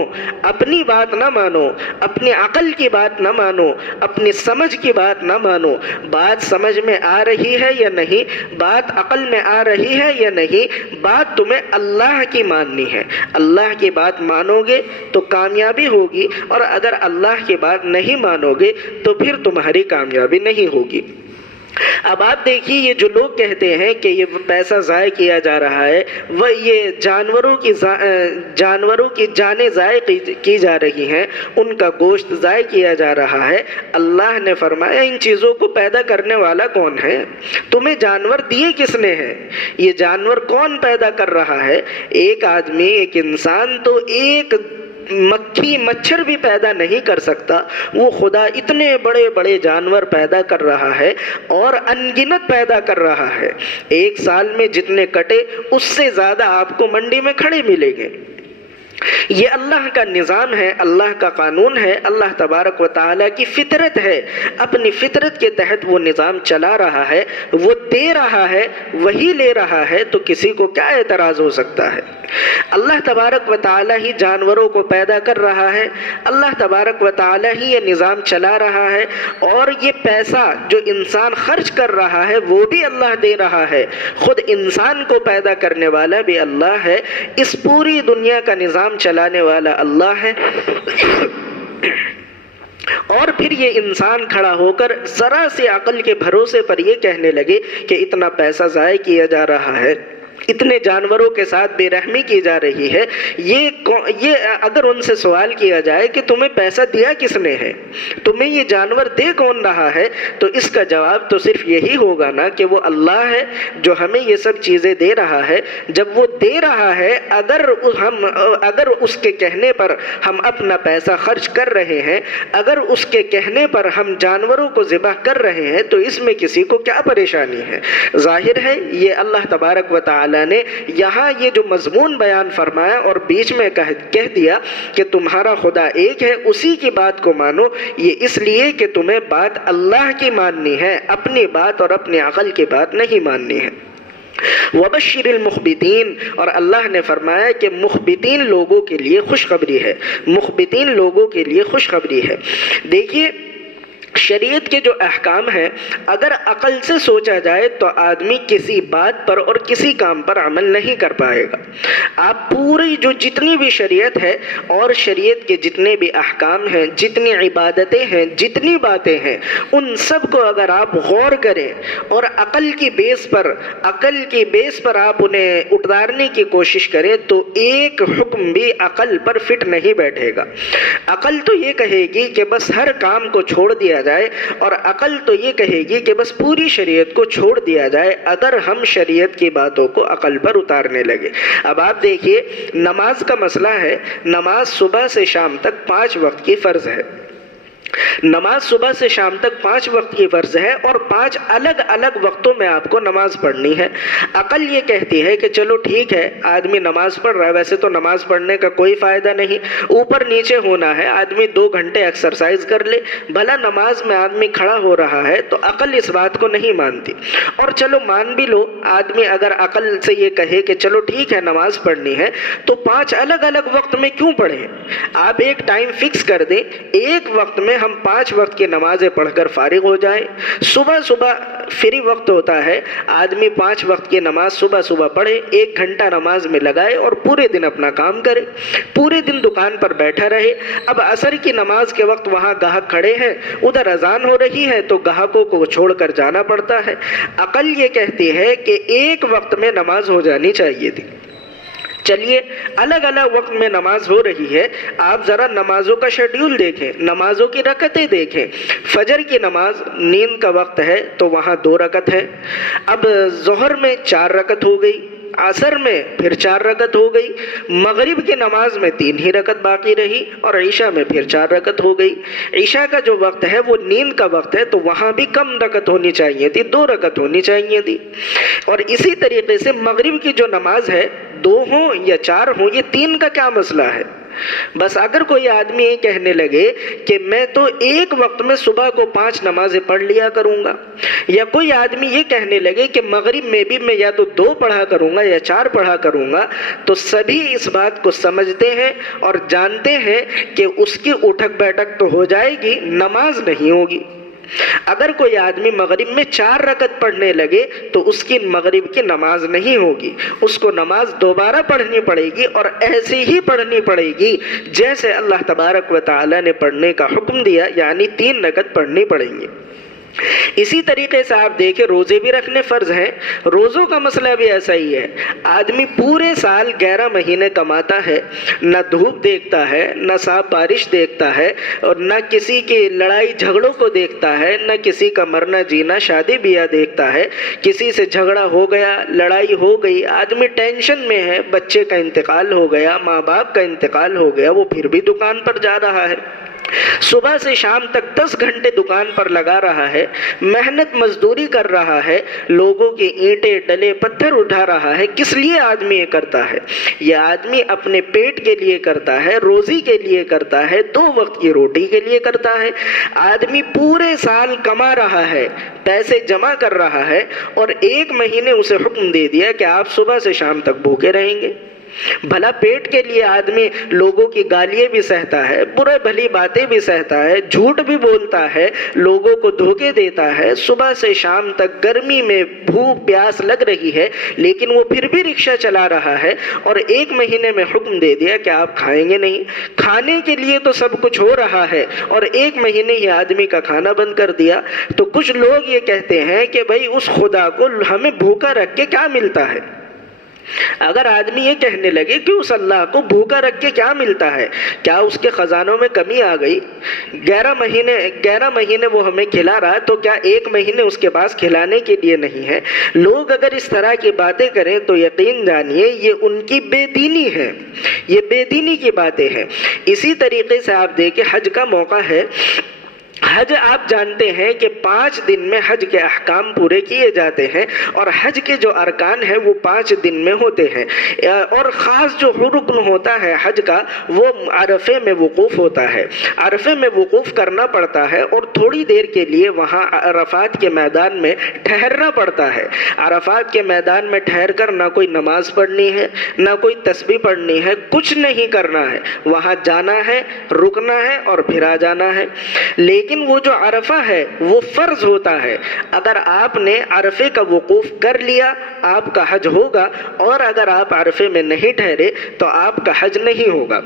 اپنی بات نہ مانو، اپنی عقل کی بات نہ مانو، اپنی سمجھ کی بات نہ مانو۔ بات سمجھ میں آ رہی ہے یا نہیں، بات عقل میں آ رہی ہے یا نہیں، بات تمہیں اللہ کی ماننی ہے۔ اللہ کی بات مانو گے تو کامیابی ہوگی، اور اگر اللہ کی بات نہیں مانو گے تو پھر تمہاری کامیابی نہیں ہوگی۔ اب آپ دیکھیے یہ جو لوگ کہتے ہیں کہ یہ پیسہ ضائع کیا جا رہا ہے، وہ یہ جانوروں کی جانیں ضائع کی جا رہی ہیں، ان کا گوشت ضائع کیا جا رہا ہے، اللہ نے فرمایا ان چیزوں کو پیدا کرنے والا کون ہے؟ تمہیں جانور دیے کس نے ہیں؟ یہ جانور کون پیدا کر رہا ہے؟ ایک آدمی، ایک انسان تو ایک مکھی مچھر بھی پیدا نہیں کر سکتا، وہ خدا اتنے بڑے بڑے جانور پیدا کر رہا ہے اور انگنت پیدا کر رہا ہے۔ ایک سال میں جتنے کٹے اس سے زیادہ آپ کو منڈی میں کھڑے ملیں گے۔ یہ اللہ کا نظام ہے، اللہ کا قانون ہے، اللہ تبارک و تعالیٰ کی فطرت ہے، اپنی فطرت کے تحت وہ نظام چلا رہا ہے، وہ دے رہا ہے، وہی لے رہا ہے، تو کسی کو کیا اعتراض ہو سکتا ہے؟ اللہ تبارک و تعالیٰ ہی جانوروں کو پیدا کر رہا ہے، اللہ تبارک و تعالیٰ ہی یہ نظام چلا رہا ہے، اور یہ پیسہ جو انسان خرچ کر رہا ہے وہ بھی اللہ دے رہا ہے، خود انسان کو پیدا کرنے والا بھی اللہ ہے، اس پوری دنیا کا نظام چلانے والا اللہ ہے۔ اور پھر یہ انسان کھڑا ہو کر ذرا سے عقل کے بھروسے پر یہ کہنے لگے کہ اتنا پیسہ ضائع کیا جا رہا ہے، اتنے جانوروں کے ساتھ بے رحمی کی جا رہی ہے، یہ اگر ان سے سوال کیا جائے کہ تمہیں پیسہ دیا کس نے ہے، تمہیں یہ جانور دے کون رہا ہے، تو اس کا جواب تو صرف یہی ہوگا نا کہ وہ اللہ ہے جو ہمیں یہ سب چیزیں دے رہا ہے۔ جب وہ دے رہا ہے، اگر اس کے کہنے پر ہم اپنا پیسہ خرچ کر رہے ہیں، اگر اس کے کہنے پر ہم جانوروں کو ذبح کر رہے ہیں، تو اس میں کسی کو کیا پریشانی ہے؟ ظاہر ہے یہ اللہ تبارک و تعالی نے یہاں یہ جو مضمون بیان فرمایا اور بیچ میں کہہ دیا کہ تمہارا خدا ایک ہے، اسی کی بات کو مانو، یہ اس لیے کہ تمہیں بات اللہ کی ماننی ہے، اپنی بات اور اپنی عقل کی بات نہیں ماننی ہے۔ وبشر المخبتین، اور اللہ نے فرمایا کہ مخبتین لوگوں کے لیے خوشخبری ہے، مخبتین لوگوں کے لیے خوشخبری ہے۔ دیکھیے شریعت کے جو احکام ہیں، اگر عقل سے سوچا جائے تو آدمی کسی بات پر اور کسی کام پر عمل نہیں کر پائے گا۔ آپ پوری جتنی بھی شریعت ہے اور شریعت کے جتنے بھی احکام ہیں، جتنی عبادتیں ہیں، جتنی باتیں ہیں، ان سب کو اگر آپ غور کریں اور عقل کی بیس پر آپ انہیں اتارنے کی کوشش کریں، تو ایک حکم بھی عقل پر فٹ نہیں بیٹھے گا۔ عقل تو یہ کہے گی کہ بس ہر کام کو چھوڑ دیا جائے، اور عقل تو یہ کہے گی کہ بس پوری شریعت کو چھوڑ دیا جائے، اگر ہم شریعت کی باتوں کو عقل پر اتارنے لگے۔ اب آپ دیکھیے نماز کا مسئلہ ہے، نماز صبح سے شام تک 5 وقت کی فرض ہے، نماز صبح سے شام تک 5 وقت کی فرض ہے، اور 5 الگ الگ وقتوں میں آپ کو نماز پڑھنی ہے۔ عقل یہ کہتی ہے کہ چلو ٹھیک ہے، آدمی نماز پڑھ رہا ہے، ویسے تو نماز پڑھنے کا کوئی فائدہ نہیں، اوپر نیچے ہونا ہے، آدمی 2 گھنٹے ایکسرسائز کر لے، بھلا نماز میں آدمی کھڑا ہو رہا ہے، تو عقل اس بات کو نہیں مانتی۔ اور چلو مان بھی لو، آدمی اگر عقل سے یہ کہے کہ چلو ٹھیک ہے نماز پڑھنی ہے، تو 5 الگ الگ وقت میں کیوں پڑھیں؟ آپ ایک ٹائم فکس کر دیں، ایک وقت میں ہم 5 وقت کی نمازیں پڑھ کر فارغ ہو جائیں۔ صبح فری وقت ہوتا ہے، آدمی 5 وقت کی نماز صبح پڑھے، 1 گھنٹہ نماز میں لگائے اور پورے دن اپنا کام کرے، پورے دن دکان پر بیٹھا رہے۔ اب عصر کی نماز کے وقت وہاں گاہک کھڑے ہیں، ادھر اذان ہو رہی ہے، تو گاہکوں کو چھوڑ کر جانا پڑتا ہے۔ عقل یہ کہتی ہے کہ ایک وقت میں نماز ہو جانی چاہیے تھی۔ چلیے الگ الگ وقت میں نماز ہو رہی ہے، آپ ذرا نمازوں کا شیڈیول دیکھیں، نمازوں کی رکعتیں دیکھیں۔ فجر کی نماز نیند کا وقت ہے تو وہاں 2 رکعت ہے، اب ظہر میں 4 رکعت ہو گئی، عصر میں پھر 4 رکعت ہو گئی، مغرب کی نماز میں 3 ہی رکعت باقی رہی، اور عشاء میں پھر 4 رکعت ہو گئی۔ عشاء کا جو وقت ہے وہ نیند کا وقت ہے، تو وہاں بھی کم رکعت ہونی چاہیے تھی، 2 رکعت ہونی چاہیے تھی۔ اور اسی طریقے سے مغرب کی جو نماز ہے، 2 ہوں یا 4 ہوں، یہ 3 کا کیا مسئلہ ہے؟ بس اگر کوئی آدمی یہ کہنے لگے کہ میں تو ایک وقت میں صبح کو 5 نمازیں پڑھ لیا کروں گا، یا کوئی آدمی یہ کہنے لگے کہ مغرب میں بھی میں یا تو 2 پڑھا کروں گا یا 4 پڑھا کروں گا، تو سبھی اس بات کو سمجھتے ہیں اور جانتے ہیں کہ اس کی اٹھک بیٹھک تو ہو جائے گی، نماز نہیں ہوگی۔ اگر کوئی آدمی مغرب میں 4 رکعت پڑھنے لگے تو اس کی مغرب کی نماز نہیں ہوگی، اس کو نماز دوبارہ پڑھنی پڑے گی، اور ایسی ہی پڑھنی پڑے گی جیسے اللہ تبارک و تعالی نے پڑھنے کا حکم دیا، یعنی 3 رکعت پڑھنی پڑیں گی۔ اسی طریقے سے آپ دیکھیں روزے بھی رکھنے فرض ہیں، روزوں کا مسئلہ بھی ایسا ہی ہے۔ آدمی پورے سال 11 مہینے کماتا ہے، نہ دھوپ دیکھتا ہے، نہ صاف بارش دیکھتا ہے، اور نہ کسی کی لڑائی جھگڑوں کو دیکھتا ہے، نہ کسی کا مرنا جینا شادی بیاہ دیکھتا ہے۔ کسی سے جھگڑا ہو گیا، لڑائی ہو گئی، آدمی ٹینشن میں ہے، بچے کا انتقال ہو گیا، ماں باپ کا انتقال ہو گیا، وہ پھر بھی دکان پر جا رہا ہے، صبح سے شام تک 10 گھنٹے دکان پر لگا رہا ہے، محنت مزدوری کر رہا ہے، لوگوں کی اینٹیں ڈلے پتھر اٹھا رہا ہے۔ کس لیے آدمی یہ کرتا ہے؟ یہ آدمی اپنے پیٹ کے لیے کرتا ہے، روزی کے لیے کرتا ہے، 2 وقت کی روٹی کے لیے کرتا ہے۔ آدمی پورے سال کما رہا ہے، پیسے جمع کر رہا ہے، اور 1 مہینے اسے حکم دے دیا کہ آپ صبح سے شام تک بھوکے رہیں گے۔ بھلا پیٹ کے لیے آدمی لوگوں کی گالیاں بھی سہتا ہے، برے بھلی باتیں بھی سہتا ہے، جھوٹ بھی بولتا ہے، لوگوں کو دھوکے دیتا ہے، صبح سے شام تک گرمی میں بھوک پیاس لگ رہی ہے، لیکن وہ پھر بھی رکشہ چلا رہا ہے، اور 1 مہینے میں حکم دے دیا کہ آپ کھائیں گے نہیں۔ کھانے کے لیے تو سب کچھ ہو رہا ہے، اور 1 مہینے ہی آدمی کا کھانا بند کر دیا۔ تو کچھ لوگ یہ کہتے ہیں کہ بھائی اس خدا کو ہمیں بھوکا رکھ کے کیا ملتا ہے؟ اگر آدمی یہ کہنے لگے کہ اس اللہ کو بھوکا رکھ کے کیا ملتا ہے، کیا اس کے خزانوں میں کمی آ گئی؟ 11 مہینے وہ ہمیں کھلا رہا تو کیا 1 مہینے اس کے پاس کھلانے کے لیے نہیں ہے؟ لوگ اگر اس طرح کی باتیں کریں تو یقین جانیے یہ ان کی بے دینی ہے، یہ بے دینی کی باتیں ہیں۔ اسی طریقے سے آپ دیکھیں حج کا موقع ہے، حج آپ جانتے ہیں کہ 5 دن میں حج کے احکام پورے کیے جاتے ہیں، اور حج کے جو ارکان ہیں وہ 5 دن میں ہوتے ہیں، اور خاص جو رکن ہوتا ہے حج کا وہ عرفے میں وقوف ہوتا ہے۔ عرفے میں وقوف کرنا پڑتا ہے اور تھوڑی دیر کے لیے وہاں عرفات کے میدان میں ٹھہرنا پڑتا ہے۔ عرفات کے میدان میں ٹھہر کر نہ کوئی نماز پڑھنی ہے، نہ کوئی تسبیح پڑھنی ہے، کچھ نہیں کرنا ہے، وہاں جانا ہے، رکنا ہے اور پھر آ جانا ہے۔ لیکن وہ جو عرفہ ہے وہ فرض ہوتا ہے، اگر آپ نے عرفے کا وقوف کر لیا آپ کا حج ہوگا، اور اگر آپ عرفے میں نہیں ٹھہرے تو آپ کا حج نہیں ہوگا۔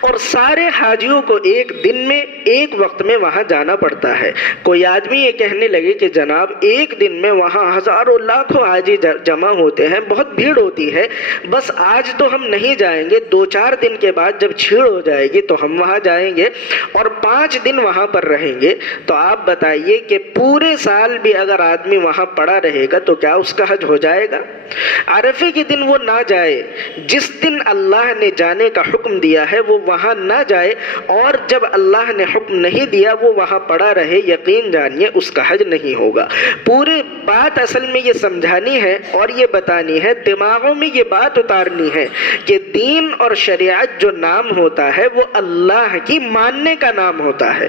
اور سارے حاجیوں کو ایک دن میں ایک وقت میں وہاں جانا پڑتا ہے۔ کوئی آدمی یہ کہنے لگے کہ جناب ایک دن میں وہاں ہزاروں لاکھوں حاجی جمع ہوتے ہیں، بہت بھیڑ ہوتی ہے، بس آج تو ہم نہیں جائیں گے، 2-4 دن کے بعد جب چھیڑ ہو جائے گی تو ہم وہاں جائیں گے اور 5 دن وہاں پر رہیں گے، تو آپ بتائیے کہ پورے سال بھی اگر آدمی وہاں پڑا رہے گا تو کیا اس کا حج ہو جائے گا؟ عرفے کے دن وہ نہ جائے، جس دن اللہ نے جانے کا حکم دیا ہے وہ وہاں نہ جائے، اور جب اللہ نے حکم نہیں دیا وہ وہاں پڑا رہے، یقین جانیے اس کا حج نہیں ہوگا۔ پورے بات اصل میں یہ سمجھانی ہے اور یہ بتانی ہے، دماغوں میں یہ بات اتارنی ہے کہ دین اور شریعت جو نام ہوتا ہے وہ اللہ کی ماننے کا نام ہوتا ہے۔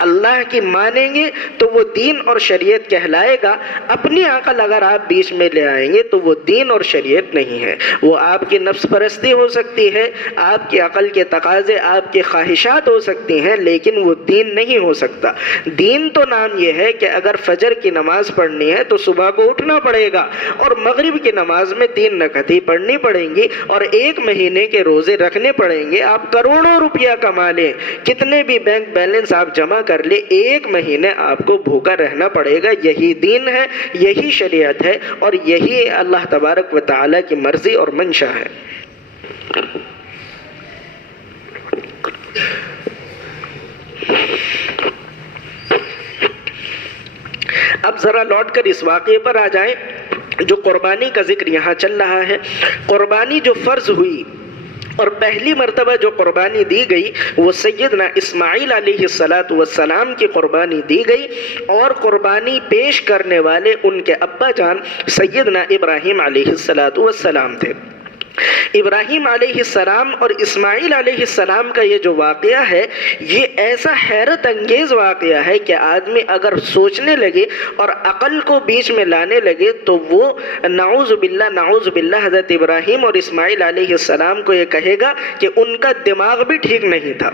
اللہ کی مانیں گے تو وہ دین اور شریعت کہلائے گا۔ اپنی عقل اگر آپ بیچ میں لے آئیں گے تو وہ دین اور شریعت نہیں ہے، وہ آپ کی نفس پرستی ہو سکتی ہے، آپ کی عقل کے تقاضے، آپ کی خواہشات ہو سکتی ہیں، لیکن وہ دین نہیں ہو سکتا۔ دین تو نام یہ ہے کہ اگر فجر کی نماز پڑھنی ہے تو صبح کو اٹھنا پڑے گا، اور مغرب کی نماز میں 3 رکعتیں پڑھنی پڑیں گی، اور 1 مہینے کے روزے رکھنے پڑیں گے۔ آپ کروڑوں روپیہ کما لیں، کتنے بھی بینک بیلنس آپ جمع کر لیں، 1 مہینے آپ کو بھوکا رہنا پڑے گا۔ یہی دین ہے، یہی شریعت ہے، اور یہی اللہ تبارک و تعالیٰ کی مرضی اور منشا ہے۔ اب ذرا لوٹ کر اس واقعے پر آ جائیں جو قربانی کا ذکر یہاں چل رہا ہے۔ قربانی جو فرض ہوئی اور پہلی مرتبہ جو قربانی دی گئی وہ سیدنا اسماعیل علیہ السلام کی قربانی دی گئی، اور قربانی پیش کرنے والے ان کے ابا جان سیدنا ابراہیم علیہ السلام تھے۔ ابراہیم علیہ السلام اور اسماعیل علیہ السلام کا یہ جو واقعہ ہے یہ ایسا حیرت انگیز واقعہ ہے کہ آدمی اگر سوچنے لگے اور عقل کو بیچ میں لانے لگے تو وہ نعوذ باللہ حضرت ابراہیم اور اسماعیل علیہ السلام کو یہ کہے گا کہ ان کا دماغ بھی ٹھیک نہیں تھا۔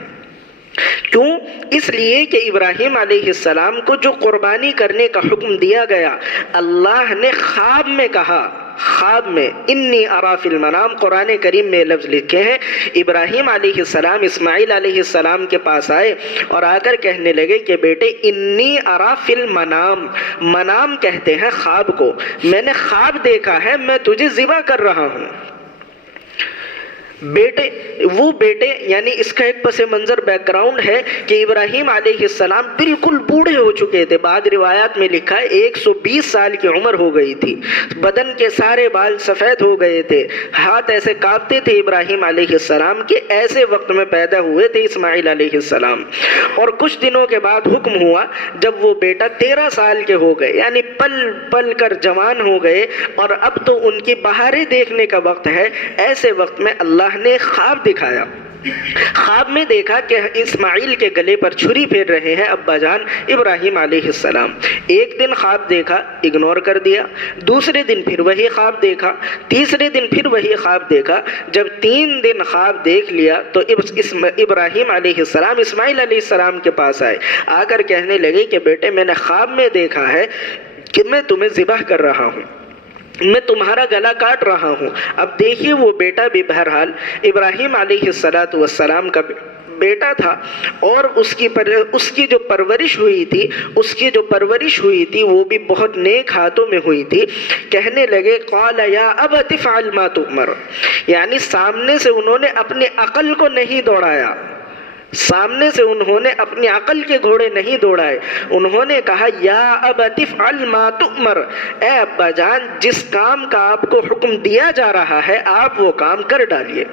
کیوں؟ اس لیے کہ ابراہیم علیہ السلام کو جو قربانی کرنے کا حکم دیا گیا، اللہ نے خواب میں کہا، خواب میں انی ارا فی المنام، قرآن کریم میں لفظ لکھے ہیں۔ ابراہیم علیہ السلام اسماعیل علیہ السلام کے پاس آئے اور آ کر کہنے لگے کہ بیٹے انی ارا فی المنام، منام کہتے ہیں خواب کو، میں نے خواب دیکھا ہے، میں تجھے ذبح کر رہا ہوں۔ بیٹے یعنی اس کا ایک پس منظر بیک گراؤنڈ ہے کہ ابراہیم علیہ السلام بالکل بوڑھے ہو چکے تھے۔ بعض روایات میں لکھا ہے 120 سال کی عمر ہو گئی تھی، بدن کے سارے بال سفید ہو گئے تھے، ہاتھ ایسے کانپتے تھے ابراہیم علیہ السلام کے۔ ایسے وقت میں پیدا ہوئے تھے اسماعیل علیہ السلام، اور کچھ دنوں کے بعد حکم ہوا جب وہ بیٹا 13 سال کے ہو گئے، یعنی پل پل کر جوان ہو گئے، اور اب تو ان کی بہاریں دیکھنے کا وقت ہے۔ ایسے وقت میں اللہ نے خواب دکھایا، خواب میں دیکھا کہ اسماعیل کے گلے پر چھری پھیر رہے ہیں ابا جان ابراہیم علیہ السلام۔ ایک دن خواب دیکھا، اگنور کر دیا، دوسرے دن پھر وہی خواب دیکھا، تیسرے دن پھر وہی خواب دیکھا۔ جب 3 دن خواب دیکھ لیا تو ابراہیم علیہ السلام اسماعیل علیہ السلام کے پاس آئے، آ کر کہنے لگے کہ بیٹے میں نے خواب میں دیکھا ہے کہ میں تمہیں ذبح کر رہا ہوں، میں تمہارا گلا کاٹ رہا ہوں۔ اب دیکھیے وہ بیٹا بھی بہرحال ابراہیم علیہ السلام کا بیٹا تھا اور اس کی جو پرورش ہوئی تھی وہ بھی بہت نیک ہاتھوں میں ہوئی تھی. کہنے لگے قال یا ابت افعل ما تؤمر، یعنی سامنے سے انہوں نے اپنی عقل کو نہیں دوڑایا، سامنے سے انہوں نے اپنی عقل کے گھوڑے نہیں دوڑائے. انہوں نے کہا یا ابت افعل ما تؤمر، اے ابا جان جس کام کا آپ کو حکم دیا جا رہا ہے آپ وہ کام کر ڈالیے،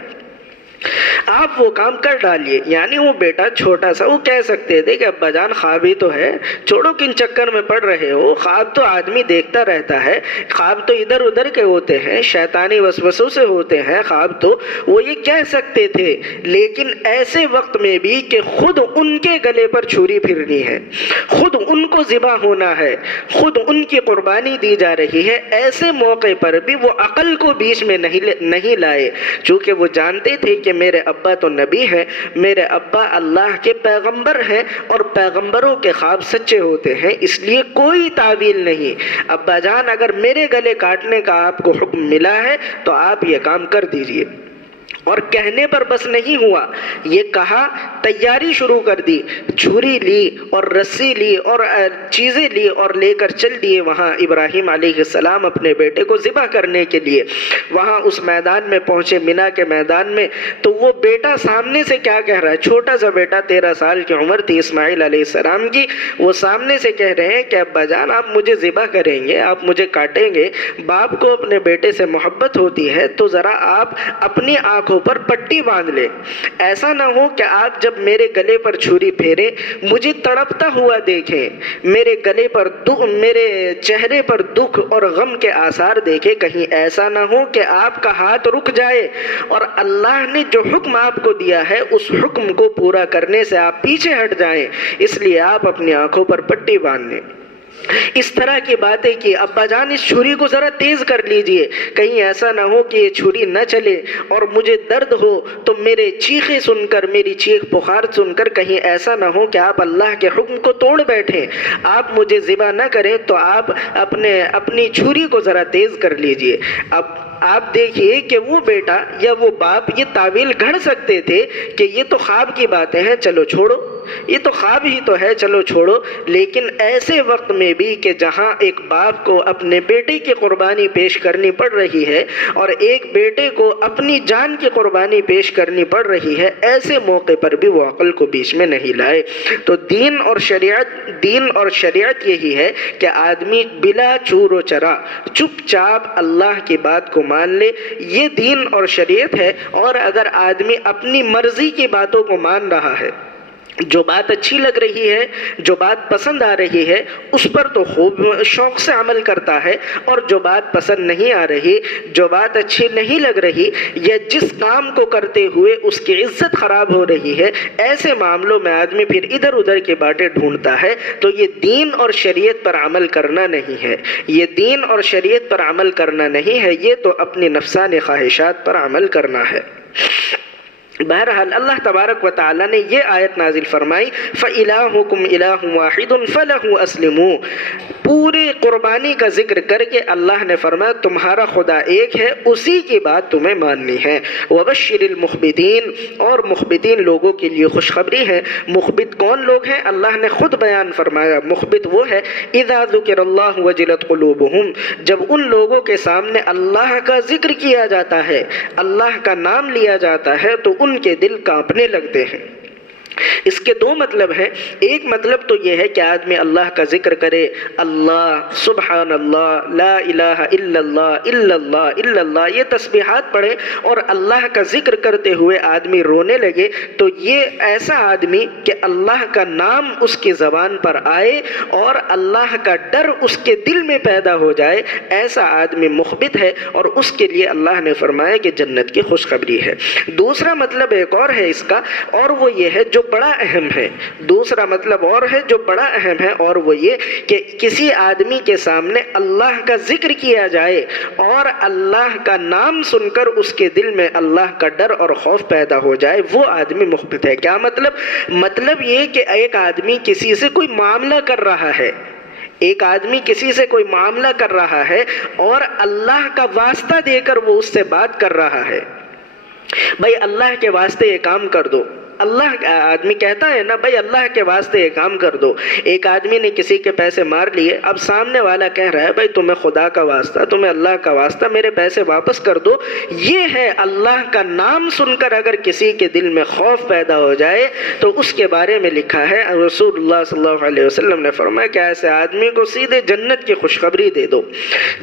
آپ وہ کام کر ڈالیے. یعنی وہ بیٹا چھوٹا سا، وہ کہہ سکتے تھے کہ ابا جان خواب ہی تو ہے، چھوڑو کن چکر میں پڑ رہے ہو، خواب تو آدمی دیکھتا رہتا ہے، خواب تو ادھر ادھر کے ہوتے ہیں، شیطانی وسوسوں سے ہوتے ہیں خواب تو. وہ یہ کہہ سکتے تھے، لیکن ایسے وقت میں بھی کہ خود ان کے گلے پر چھری پھرنی ہے، خود ان کو ذبح ہونا ہے، خود ان کی قربانی دی جا رہی ہے، ایسے موقع پر بھی وہ عقل کو بیچ میں نہیں لائے، چونکہ وہ جانتے تھے کہ میرے ابا تو نبی ہیں، میرے ابا اللہ کے پیغمبر ہیں اور پیغمبروں کے خواب سچے ہوتے ہیں، اس لیے کوئی تعویل نہیں. ابا جان اگر میرے گلے کاٹنے کا آپ کو حکم ملا ہے تو آپ یہ کام کر دیجئے. اور کہنے پر بس نہیں ہوا، یہ کہا تیاری شروع کر دی، چھری لی اور رسی لی اور چیزیں لی اور لے کر چل دیے وہاں ابراہیم علیہ السلام اپنے بیٹے کو ذبح کرنے کے لیے. وہاں اس میدان میں پہنچے، مینا کے میدان میں، تو وہ بیٹا سامنے سے کیا کہہ رہا ہے، چھوٹا سا بیٹا 13 سال کی عمر تھی اسماعیل علیہ السلام کی، وہ سامنے سے کہہ رہے ہیں کہ ابا جان آپ مجھے ذبح کریں گے، آپ مجھے کاٹیں گے. باپ کو اپنے بیٹے سے محبت ہوتی ہے تو ذرا آپ اپنی آنکھوں پر پٹی باندھ لے، ایسا نہ ہو کہ آپ جب میرے گلے پر چھری پھیرے مجھے تڑپتا ہوا دیکھیں، میرے گلے پر میرے چہرے پر دکھ اور غم کے آثار دیکھیں، کہیں ایسا نہ ہو کہ آپ کا ہاتھ رک جائے اور اللہ نے جو حکم آپ کو دیا ہے اس حکم کو پورا کرنے سے آپ پیچھے ہٹ جائیں، اس لیے آپ اپنی آنکھوں پر پٹی باندھ لیں. اس طرح کی باتیں کی. ابا جان اس چھری کو ذرا تیز کر لیجئے، کہیں ایسا نہ ہو کہ یہ چھری نہ چلے اور مجھے درد ہو تو میرے چیخیں سن کر، میری چیخ پکار سن کر کہیں ایسا نہ ہو کہ آپ اللہ کے حکم کو توڑ بیٹھیں، آپ مجھے ذبح نہ کریں تو آپ اپنی چھری کو ذرا تیز کر لیجئے. اب آپ دیکھیے کہ وہ بیٹا یا وہ باپ یہ تعویل گھڑ سکتے تھے کہ یہ تو خواب کی باتیں ہیں، چلو چھوڑو، یہ تو خواب ہی تو ہے، چلو چھوڑو. لیکن ایسے وقت میں بھی کہ جہاں ایک باپ کو اپنے بیٹے کی قربانی پیش کرنی پڑ رہی ہے اور ایک بیٹے کو اپنی جان کی قربانی پیش کرنی پڑ رہی ہے، ایسے موقع پر بھی وہ عقل کو بیچ میں نہیں لائے. تو دین اور شریعت یہی ہے کہ آدمی بلا چور و چرا چپ چاپ اللہ کی بات کو مان لے، یہ دین اور شریعت ہے. اور اگر آدمی اپنی مرضی کی باتوں کو مان رہا ہے، جو بات اچھی لگ رہی ہے، جو بات پسند آ رہی ہے، اس پر تو خوب شوق سے عمل کرتا ہے، اور جو بات پسند نہیں آ رہی، جو بات اچھی نہیں لگ رہی، یا جس کام کو کرتے ہوئے اس کی عزت خراب ہو رہی ہے، ایسے معاملوں میں آدمی پھر ادھر ادھر کی باتیں ڈھونڈتا ہے. تو یہ دین اور شریعت پر عمل کرنا نہیں ہے، یہ دین اور شریعت پر عمل کرنا نہیں ہے، یہ تو اپنی نفسانی خواہشات پر عمل کرنا ہے. بہرحال اللہ تبارک و تعالیٰ نے یہ آیت نازل فرمائی فَإِلَٰهُكُمْ إِلَٰهٌ وَاحِدٌ فَلَهُ أَسْلِمُوا. پوری قربانی کا ذکر کر کے اللہ نے فرمایا تمہارا خدا ایک ہے، اسی کی بات تمہیں ماننی ہے. وَبَشِّرِ الْمُخْبِتِينَ، اور مخبتین لوگوں کے لیے خوشخبری ہے. مخبت کون لوگ ہیں؟ اللہ نے خود بیان فرمایا. مخبت وہ ہے إِذَا ذُكِرَ اللَّهُ وَجِلَتْ قُلُوبُهُمْ، جب ان لوگوں کے سامنے اللہ کا ذکر کیا جاتا ہے، اللہ کا نام لیا جاتا ہے تو ان کے دل کانپنے لگتے ہیں. اس کے دو مطلب ہیں. ایک مطلب تو یہ ہے کہ آدمی اللہ کا ذکر کرے، اللہ، سبحان اللہ، لا الہ الا اللہ، الا اللہ، الا اللہ، یہ تسبیحات پڑھے اور اللہ کا ذکر کرتے ہوئے آدمی رونے لگے، تو یہ ایسا آدمی کہ اللہ کا نام اس کی زبان پر آئے اور اللہ کا ڈر اس کے دل میں پیدا ہو جائے، ایسا آدمی مخبت ہے، اور اس کے لیے اللہ نے فرمایا کہ جنت کی خوشخبری ہے. دوسرا مطلب ایک اور ہے اس کا، اور وہ یہ ہے جو بڑا اہم ہے. دوسرا مطلب اور ہے جو بڑا اہم ہے، اور وہ یہ کہ کسی آدمی کے سامنے اللہ کا ذکر کیا جائے اور اللہ کا نام سن کر اس کے دل میں اللہ کا ڈر اور خوف پیدا ہو جائے، وہ آدمی مخبت ہے. کیا مطلب؟ مطلب یہ کہ ایک آدمی کسی سے کوئی معاملہ کر رہا ہے، ایک آدمی کسی سے کوئی معاملہ کر رہا ہے اور اللہ کا واسطہ دے کر وہ اس سے بات کر رہا ہے، بھائی اللہ کے واسطے یہ کام کر دو، اللہ آدمی کہتا ہے نا بھائی اللہ کے واسطے یہ کام کر دو. ایک آدمی نے کسی کے پیسے مار لیے, اب سامنے والا کہہ رہا ہے بھائی تمہیں خدا کا واسطہ, تمہیں اللہ کا واسطہ, میرے پیسے واپس کر دو. یہ ہے اللہ کا نام سن کر اگر کسی کے دل میں خوف پیدا ہو جائے تو اس کے بارے میں لکھا ہے, رسول اللہ صلی اللہ علیہ وسلم نے فرمایا کہ ایسے آدمی کو سیدھے جنت کی خوشخبری دے دو.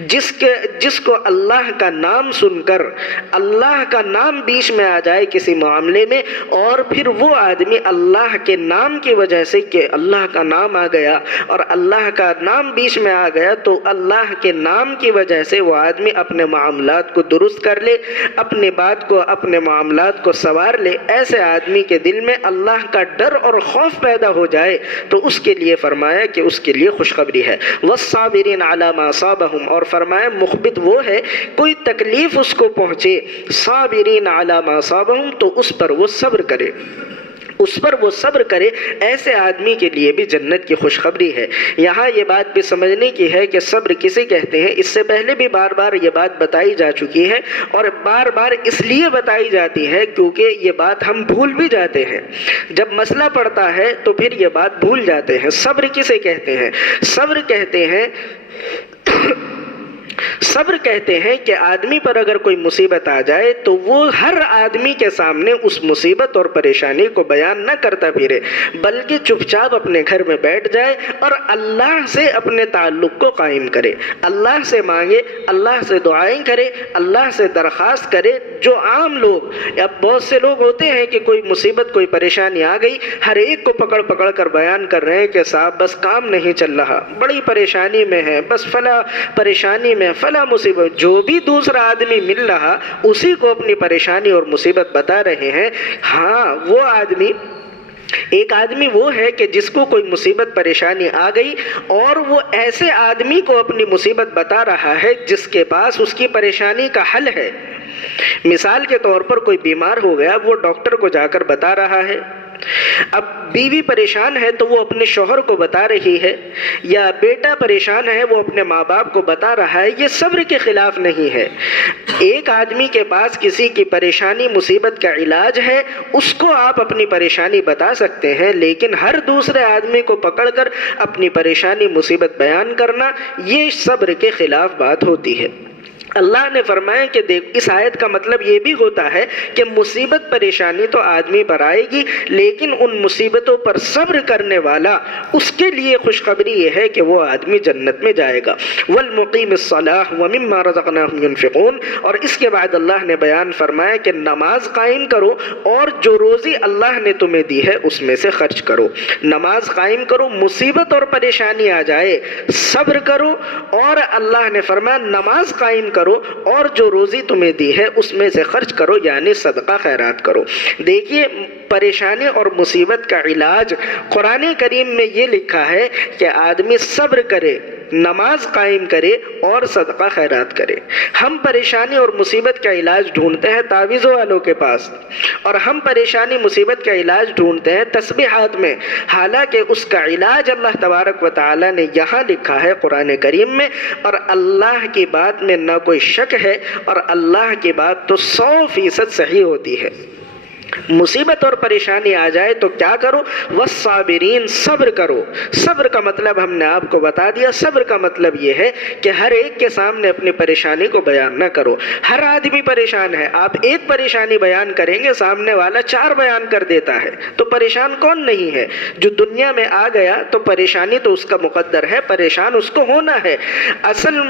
جس کو اللہ کا نام سن کر اللہ کا نام بیچ میں آ جائے کسی معاملے میں, اور پھر وہ آدمی اللہ کے نام کی وجہ سے کہ اللہ کا نام آ گیا اور اللہ کا نام بیچ میں آ گیا, تو اللہ کے نام کی وجہ سے وہ آدمی اپنے معاملات کو درست کر لے, اپنی بات کو, اپنے معاملات کو سنوار لے. ایسے آدمی کے دل میں اللہ کا ڈر اور خوف پیدا ہو جائے تو اس کے لیے فرمایا کہ اس کے لیے خوشخبری ہے. والصابرین علی ما اصابہم, اور فرمایا مخبت وہ ہے کوئی تکلیف اس کو پہنچے, صابرین علی ما اصابہم, تو اس پر وہ صبر کرے, اس پر وہ صبر کرے. ایسے آدمی کے لیے بھی جنت کی خوشخبری ہے. یہاں یہ بات بھی سمجھنے کی ہے کہ صبر کسے کہتے ہیں. اس سے پہلے بھی بار بار یہ بات بتائی جا چکی ہے, اور بار بار اس لیے بتائی جاتی ہے کیونکہ یہ بات ہم بھول بھی جاتے ہیں. جب مسئلہ پڑتا ہے تو پھر یہ بات بھول جاتے ہیں. صبر کسے کہتے ہیں؟ صبر کہتے ہیں صبر کہتے ہیں کہ آدمی پر اگر کوئی مصیبت آ جائے تو وہ ہر آدمی کے سامنے اس مصیبت اور پریشانی کو بیان نہ کرتا پھرے, بلکہ چپ چاپ اپنے گھر میں بیٹھ جائے اور اللہ سے اپنے تعلق کو قائم کرے, اللہ سے مانگے, اللہ سے دعائیں کرے, اللہ سے درخواست کرے. جو عام لوگ, اب بہت سے لوگ ہوتے ہیں کہ کوئی مصیبت, کوئی پریشانی آ گئی, ہر ایک کو پکڑ پکڑ کر بیان کر رہے ہیں کہ صاحب بس کام نہیں چل رہا, بڑی پریشانی میں ہے, بس فلاں پریشانی میں, فلاں مصیبت. جو بھی دوسرا آدمی مل رہا اسی کو اپنی پریشانی اور مصیبت بتا رہے ہیں. ہاں وہ آدمی, ایک آدمی وہ ہے کہ جس کو کوئی مصیبت پریشانی آ گئی اور وہ ایسے آدمی کو اپنی مصیبت بتا رہا ہے جس کے پاس اس کی پریشانی کا حل ہے. مثال کے طور پر کوئی بیمار ہو گیا, وہ ڈاکٹر کو جا کر بتا رہا ہے. اب بیوی پریشان ہے تو وہ اپنے شوہر کو بتا رہی ہے, یا بیٹا پریشان ہے وہ اپنے ماں باپ کو بتا رہا ہے. یہ صبر کے خلاف نہیں ہے. ایک آدمی کے پاس کسی کی پریشانی مصیبت کا علاج ہے, اس کو آپ اپنی پریشانی بتا سکتے ہیں, لیکن ہر دوسرے آدمی کو پکڑ کر اپنی پریشانی مصیبت بیان کرنا یہ صبر کے خلاف بات ہوتی ہے. اللہ نے فرمایا کہ دیکھ, اس آیت کا مطلب یہ بھی ہوتا ہے کہ مصیبت پریشانی تو آدمی پر آئے گی, لیکن ان مصیبتوں پر صبر کرنے والا, اس کے لیے خوشخبری یہ ہے کہ وہ آدمی جنت میں جائے گا. والمقیم الصلاۃ ومما رزقناہم ينفقون, اور اس کے بعد اللہ نے بیان فرمایا کہ نماز قائم کرو اور جو روزی اللہ نے تمہیں دی ہے اس میں سے خرچ کرو. نماز قائم کرو, مصیبت اور پریشانی آ جائے صبر کرو, اور اللہ نے فرمایا نماز قائم کرو اور جو روزی تمہیں دی ہے اس میں سے خرچ کرو, یعنی صدقہ خیرات کرو. دیکھیے پریشانی اور مصیبت کا علاج قرآن کریم میں یہ لکھا ہے کہ آدمی صبر کرے, نماز قائم کرے اور صدقہ خیرات کرے. ہم پریشانی اور مصیبت کا علاج ڈھونڈتے ہیں تعویذوں والوں کے پاس, اور ہم پریشانی مصیبت کا علاج ڈھونڈتے ہیں تسبیحات میں, حالانکہ اس کا علاج اللہ تبارک و تعالی نے یہاں لکھا ہے قرآن کریم میں. اور اللہ کی بات میں نہ کوئی شک ہے, اور اللہ کی بات تو 100% صحیح ہوتی ہے. مصیبت اور پریشانی آ جائے تو کیا کرو؟ والصابرین, صبر کرو. صبر کا مطلب ہم نے آپ کو بتا دیا. صبر کا مطلب یہ ہے کہ ہر ایک کے سامنے اپنی پریشانی کو بیان نہ کرو. ہر آدمی پریشان ہے, آپ ایک پریشانی بیان کریں گے سامنے والا 4 بیان کر دیتا ہے, تو پریشان کون نہیں ہے؟ جو دنیا میں آ گیا تو پریشانی تو اس کا مقدر ہے, پریشان اس کو ہونا ہے. اصل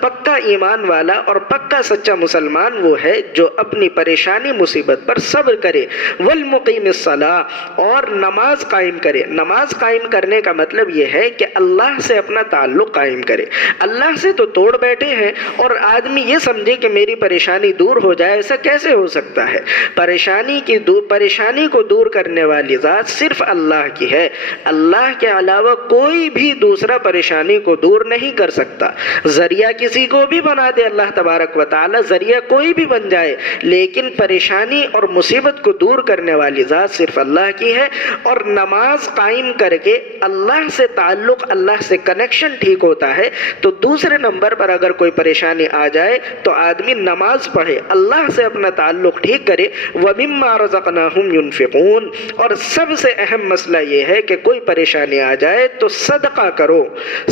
پکا ایمان والا اور پکا سچا مسلمان وہ ہے جو اپنی پریشانی مصیبت پر صبر کرے. والمقیم الصلاۃ, اور نماز قائم کرے. نماز قائم کرنے کا مطلب یہ ہے کہ اللہ سے اپنا تعلق قائم کرے. اللہ سے تو توڑ بیٹھے ہیں اور آدمی یہ سمجھے کہ میری پریشانی دور ہو جائے, ایسا کیسے ہو سکتا ہے؟ پریشانی کو دور کرنے والی ذات صرف اللہ کی ہے. اللہ کے علاوہ کوئی بھی دوسرا پریشانی کو دور نہیں کر سکتا. ذریعہ کسی کو بھی بنا دے اللہ تبارک و تعالی, ذریعہ کوئی بھی بن جائے, لیکن پریشانی اور مصیبت مصیبت کو دور کرنے والی ذات صرف اللہ کی ہے، اور نماز قائم کر کے اللہ سے تعلق، اللہ سے کنیکشن ٹھیک ہوتا ہے۔ تو دوسرے نمبر پر اگر کوئی پریشانی آ جائے تو آدمی نماز پڑھے، اللہ سے اپنا تعلق ٹھیک کرے۔ وَمِمَّا رَزَقْنَاهُمْ يُنْفِقُونَ، اور سب سے اہم مسئلہ یہ ہے کہ کوئی پریشانی آ جائے تو صدقہ کرو،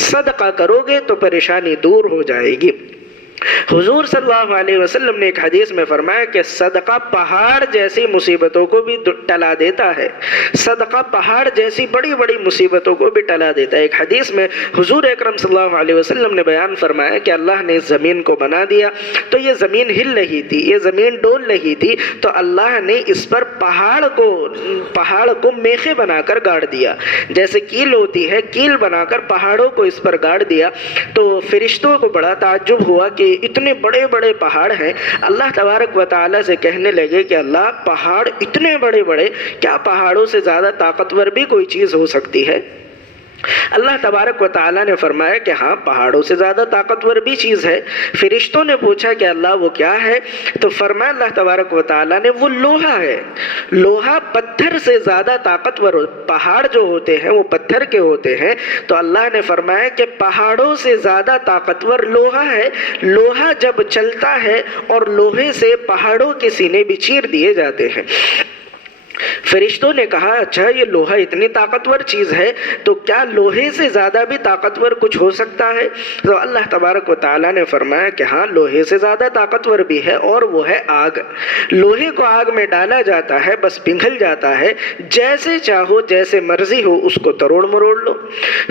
صدقہ کرو گے تو پریشانی دور ہو جائے گی۔ حضور صلی اللہ علیہ وسلم نے ایک حدیث میں فرمایا کہ صدقہ پہاڑ جیسی مصیبتوں کو بھی ٹلا دیتا ہے، صدقہ پہاڑ جیسی بڑی بڑی مصیبتوں کو بھی ٹلا دیتا ہے۔ ایک حدیث میں حضور اکرم صلی اللہ علیہ وسلم نے بیان فرمایا کہ اللہ نے اس زمین کو بنا دیا تو یہ زمین ہل رہی تھی، یہ زمین ڈول رہی تھی، تو اللہ نے اس پر پہاڑ کو میخے بنا کر گاڑ دیا، جیسے کیل ہوتی ہے، کیل بنا کر پہاڑوں کو اس پر گاڑ دیا۔ تو فرشتوں کو بڑا تعجب ہوا کہ اتنے بڑے بڑے پہاڑ ہیں۔ اللہ تبارک و تعالیٰ سے کہنے لگے کہ اللہ، پہاڑ اتنے بڑے بڑے، کیا پہاڑوں سے زیادہ طاقتور بھی کوئی چیز ہو سکتی ہے؟ اللہ تبارک و تعالیٰ نے فرمایا کہ ہاں، پہاڑوں سے زیادہ طاقتور بھی چیز ہے۔ فرشتوں نے پوچھا کہ اللہ وہ کیا ہے؟ تو فرمایا اللہ تبارک و تعالیٰ نے، وہ لوہا ہے۔ لوہا پتھر سے زیادہ طاقتور، پہاڑ جو ہوتے ہیں وہ پتھر کے ہوتے ہیں، تو اللہ نے فرمایا کہ پہاڑوں سے زیادہ طاقتور لوہا ہے۔ لوہا جب چلتا ہے اور لوہے سے پہاڑوں کے سینے بھی چیر دیے جاتے ہیں۔ فرشتوں نے کہا اچھا، یہ لوہا اتنی طاقتور چیز ہے تو کیا لوہے سے زیادہ بھی طاقتور کچھ ہو سکتا ہے؟ تو اللہ تبارک و تعالیٰ نے فرمایا کہ ہاں، لوہے سے زیادہ طاقتور بھی ہے، اور وہ ہے آگ۔ لوہے کو آگ میں ڈالا جاتا ہے، بس پگھل جاتا ہے، جیسے چاہو جیسے مرضی ہو اس کو توڑ مروڑ لو۔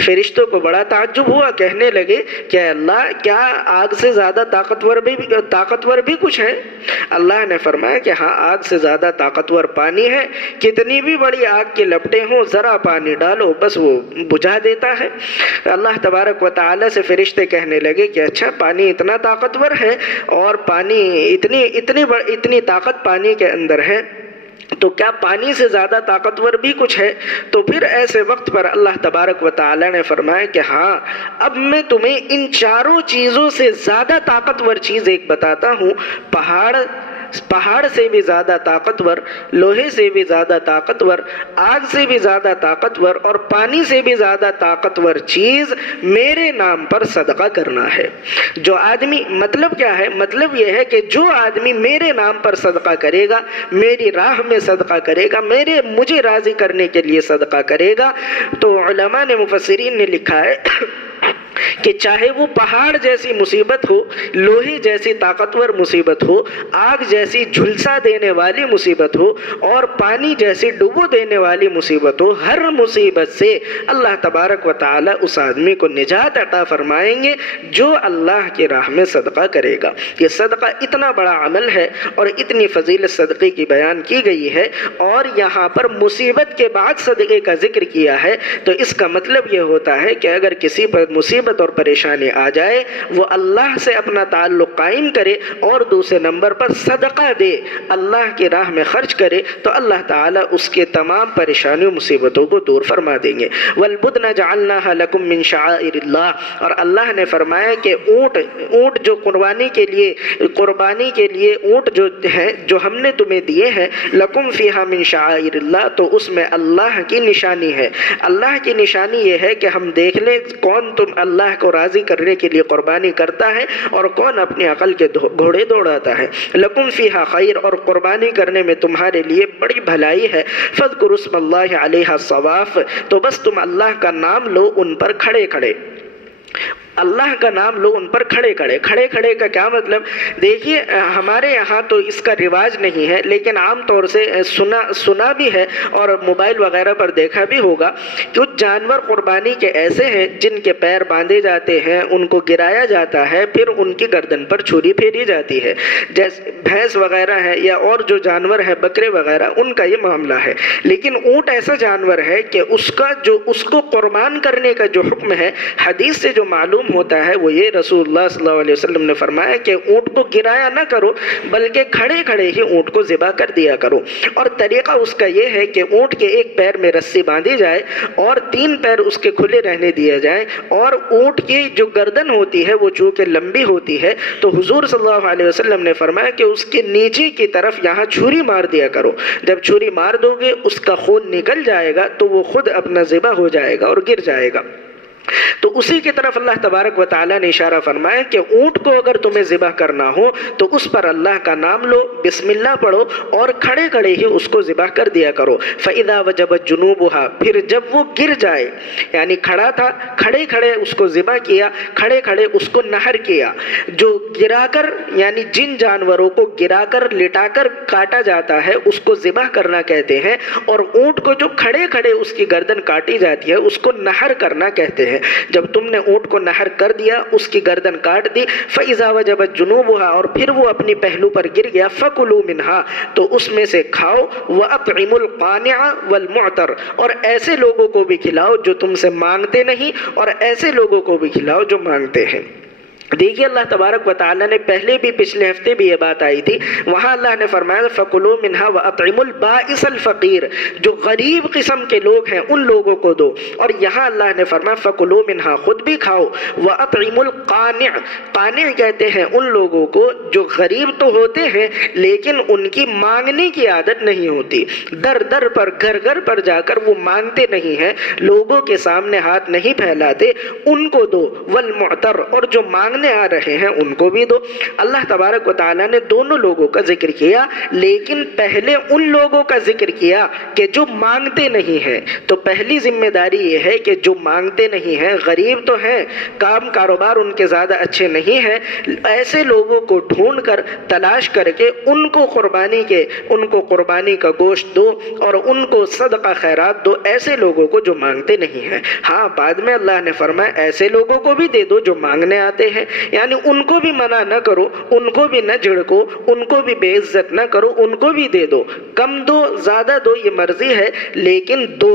فرشتوں کو بڑا تعجب ہوا، کہنے لگے کہ اللہ، کیا آگ سے زیادہ طاقتور بھی کچھ ہے؟ اللہ نے فرمایا کہ ہاں، آگ سے زیادہ طاقتور پانی ہے، کتنی بھی بڑی آگ کی لپٹیں ہوں، ذرا پانی ڈالو بس وہ بجھا دیتا ہے۔ اللہ تبارک و تعالیٰ سے فرشتے کہنے لگے کہ اچھا، پانی اتنا طاقتور ہے، اور پانی اتنی طاقت پانی کے اندر ہے، تو کیا پانی سے زیادہ طاقتور بھی کچھ ہے؟ تو پھر ایسے وقت پر اللہ تبارک و تعالیٰ نے فرمایا کہ ہاں، اب میں تمہیں ان چاروں چیزوں سے زیادہ طاقتور چیز ایک بتاتا ہوں۔ پہاڑ سے بھی زیادہ طاقتور، لوہے سے بھی زیادہ طاقتور، آگ سے بھی زیادہ طاقتور، اور پانی سے بھی زیادہ طاقتور چیز میرے نام پر صدقہ کرنا ہے۔ جو آدمی، مطلب کیا ہے؟ مطلب یہ ہے کہ جو آدمی میرے نام پر صدقہ کرے گا، میری راہ میں صدقہ کرے گا، مجھے راضی کرنے کے لیے صدقہ کرے گا، تو علماء نے، مفسرین نے لکھا ہے کہ چاہے وہ پہاڑ جیسی مصیبت ہو، لوہے جیسی طاقتور مصیبت ہو، آگ جیسی جھلسا دینے والی مصیبت ہو، اور پانی جیسی ڈبو دینے والی مصیبت ہو، ہر مصیبت سے اللہ تبارک و تعالی اس آدمی کو نجات عطا فرمائیں گے جو اللہ کی راہ میں صدقہ کرے گا۔ یہ صدقہ اتنا بڑا عمل ہے اور اتنی فضیلت صدقے کی بیان کی گئی ہے، اور یہاں پر مصیبت کے بعد صدقے کا ذکر کیا ہے، تو اس کا مطلب یہ ہوتا ہے کہ اگر کسی پر مصیبت اور پریشانی آ جائے، وہ اللہ سے اپنا تعلق قائم کرے، اور دوسرے نمبر پر صدقہ دے، اللہ کی راہ میں خرچ کرے، تو اللہ تعالیٰ اس کے تمام پریشانیوں مصیبتوں کو دور فرما دیں گے۔ وَالْبُدْنَ جَعَلْنَاهَا لَكُم مِّن شَعَائِرِ اللَّهِ، اور اللہ نے فرمایا کہ اونٹ جو قربانی کے لیے اونٹ جو ہے، جو ہم نے تمہیں دیے ہیں، لَكُم فِيهَا مِن شَعَائِرِ اللَّهِ، تو اس میں اللہ کی نشانی ہے۔ اللہ کی نشانی یہ ہے کہ ہم دیکھ لیں کون تم اللہ کو راضی کرنے کے لیے قربانی کرتا ہے اور کون اپنی عقل کے گھوڑے دوڑاتا ہے۔ لَكُمْ فِيهَا خَيْرٌ، اور قربانی کرنے میں تمہارے لیے بڑی بھلائی ہے۔ فَاذْكُرُوا اسْمَ اللَّهِ عَلَيْهَا الصَّوَافِ، تو بس تم اللہ کا نام لو ان پر کھڑے کھڑے، اللہ کا نام لو ان پر کھڑے کھڑے کا کیا مطلب؟ دیکھیے، ہمارے یہاں تو اس کا رواج نہیں ہے، لیکن عام طور سے سنا بھی ہے اور موبائل وغیرہ پر دیکھا بھی ہوگا کہ کچھ جانور قربانی کے ایسے ہیں جن کے پیر باندھے جاتے ہیں، ان کو گرایا جاتا ہے، پھر ان کی گردن پر چھری پھیری جاتی ہے، جیسے بھینس وغیرہ ہے یا اور جو جانور ہیں، بکرے وغیرہ، ان کا یہ معاملہ ہے۔ لیکن اونٹ ایسا جانور ہے کہ اس کو قربان کرنے کا جو حکم ہے، حدیث سے جو معلوم حکم ہوتا ہے وہ یہ، رسول اللہ صلی اللہ علیہ وسلم نے فرمایا کہ اونٹ کو گرایا نہ کرو بلکہ کھڑے کھڑے ہی اونٹ کو ذبح کر دیا کرو۔ اور طریقہ اس کا یہ ہے کہ اونٹ کے ایک پیر میں رسی باندھی جائے اور 3 پیر اس کے کھلے رہنے دیے جائیں، اور اونٹ کی جو گردن ہوتی ہے وہ چونکہ لمبی ہوتی ہے تو حضور صلی اللہ علیہ وسلم نے فرمایا کہ اس کے نیچے کی طرف یہاں چھری مار دیا کرو، جب چھری مار دو گے اس کا خون نکل جائے گا تو وہ خود اپنا ذبح ہو جائے گا اور گر جائے گا۔ تو اسی کی طرف اللہ تبارک و تعالیٰ نے اشارہ فرمایا کہ اونٹ کو اگر تمہیں ذبح کرنا ہو تو اس پر اللہ کا نام لو، بسم اللہ پڑھو اور کھڑے کھڑے ہی اس کو ذبح کر دیا کرو۔ فَإِذَا وَجَبَتْ جُنُوبُهَا، پھر جب وہ گر جائے، یعنی کھڑا تھا، کھڑے کھڑے اس کو ذبح کیا، کھڑے کھڑے اس کو نہر کیا۔ جو گرا کر، یعنی جن جانوروں کو گرا کر لٹا کر کاٹا جاتا ہے اس کو ذبح کرنا کہتے ہیں، اور اونٹ کو جو کھڑے کھڑے اس کی گردن کاٹی جاتی ہے اس کو نہر کرنا کہتے ہیں۔ جب تم نے اونٹ کو نہر کر دیا، اس کی گردن کاٹ دی، فَإِذَا وَجَبَتْ جُنُوبُهَا، اور پھر وہ اپنی پہلو پر گر گیا، فَكُلُوا مِنْهَا، تو اس میں سے کھاؤ، وَأَطْعِمُوا الْقَانِعَ وَالْمُعْتَرَ، اور ایسے لوگوں کو بھی کھلاؤ جو تم سے مانگتے نہیں اور ایسے لوگوں کو بھی کھلاؤ جو مانگتے ہیں۔ دیکھیے اللہ تبارک و تعالیٰ نے پہلے بھی پچھلے ہفتے بھی یہ بات آئی تھی، وہاں اللہ نے فرمایا فَكُلُوا مِنْهَا وَأَطْعِمُوا الْبَائِسَ الْفَقِيرَ، جو غریب قسم کے لوگ ہیں ان لوگوں کو دو، اور یہاں اللہ نے فرمایا فَكُلُوا مِنْهَا، خود بھی کھاؤ، وَأَطْعِمُوا الْقَانِعَ، قانع کہتے ہیں ان لوگوں کو جو غریب تو ہوتے ہیں لیکن ان کی مانگنے کی عادت نہیں ہوتی، در در پر گھر گھر پر جا کر وہ مانگتے نہیں ہیں، لوگوں کے سامنے ہاتھ نہیں پھیلاتے، ان کو دو، وَالْمُعْتَرَ، اور جو مانگنے آ رہے ہیں ان کو بھی دو۔ اللہ تبارک و تعالیٰ نے دونوں لوگوں کا ذکر کیا، لیکن پہلے ان لوگوں کا ذکر کیا کہ جو مانگتے نہیں ہیں۔ تو پہلی ذمہ داری یہ ہے کہ جو مانگتے نہیں ہیں، غریب تو ہیں، کام کاروبار ان کے زیادہ اچھے نہیں ہیں، ایسے لوگوں کو ڈھونڈ کر تلاش کر کے ان کو قربانی کا گوشت دو اور ان کو صدقہ خیرات دو، ایسے لوگوں کو جو مانگتے نہیں ہیں۔ ہاں بعد میں اللہ نے فرمایا ایسے لوگوں کو بھی دے دو جو مانگنے آتے ہیں، یعنی ان کو بھی منع نہ کرو، ان کو بھی نہ جھڑکو، ان کو بھی بے عزت نہ کرو، ان کو بھی دے دو، کم دو زیادہ دو یہ مرضی ہے، لیکن دو،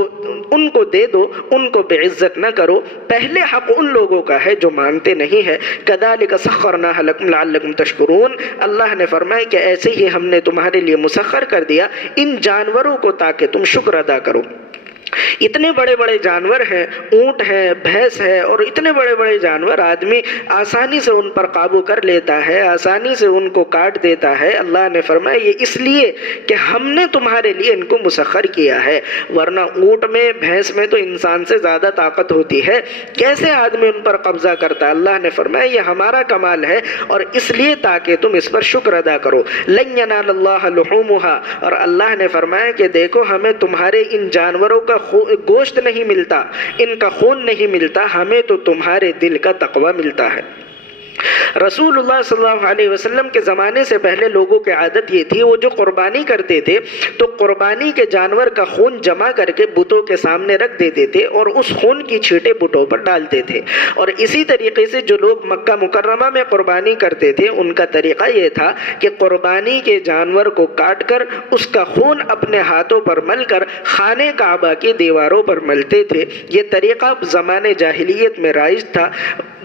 ان کو دے دو، ان کو بے عزت نہ کرو۔ پہلے حق ان لوگوں کا ہے جو مانگتے نہیں ہے۔ كَذَلِكَ سَخَّرْنَاهَا لَكُمْ لَعَلَّكُمْ تَشْكُرُونَ، اللہ نے فرمایا کہ ایسے ہی ہم نے تمہارے لیے مسخر کر دیا ان جانوروں کو تاکہ تم شکر ادا کرو۔ اتنے بڑے بڑے جانور ہیں، اونٹ ہے، بھینس ہے، اور اتنے بڑے بڑے جانور آدمی آسانی سے ان پر قابو کر لیتا ہے، آسانی سے ان کو کاٹ دیتا ہے۔ اللہ نے فرمایا یہ اس لیے کہ ہم نے تمہارے لیے ان کو مسخر کیا ہے، ورنہ اونٹ میں، بھینس میں تو انسان سے زیادہ طاقت ہوتی ہے، کیسے آدمی ان پر قبضہ کرتا ہے؟ اللہ نے فرمایا یہ ہمارا کمال ہے اور اس لیے تاکہ تم اس پر شکر ادا کرو۔ لن ینال اللہ لحومها، اور اللہ نے فرمایا کہ دیکھو ہمیں تمہارے ان جانوروں کا گوشت نہیں ملتا، ان کا خون نہیں ملتا، ہمیں تو تمہارے دل کا تقوی ملتا ہے۔ رسول اللہ صلی اللہ علیہ وسلم کے زمانے سے پہلے لوگوں کی عادت یہ تھی، وہ جو قربانی کرتے تھے تو قربانی کے جانور کا خون جمع کر کے بتوں کے سامنے رکھ دیتے تھے اور اس خون کی چھینٹیں بتوں پر ڈالتے تھے۔ اور اسی طریقے سے جو لوگ مکہ مکرمہ میں قربانی کرتے تھے ان کا طریقہ یہ تھا کہ قربانی کے جانور کو کاٹ کر اس کا خون اپنے ہاتھوں پر مل کر خانہ کعبہ کی دیواروں پر ملتے تھے۔ یہ طریقہ زمانے جاہلیت میں رائج تھا۔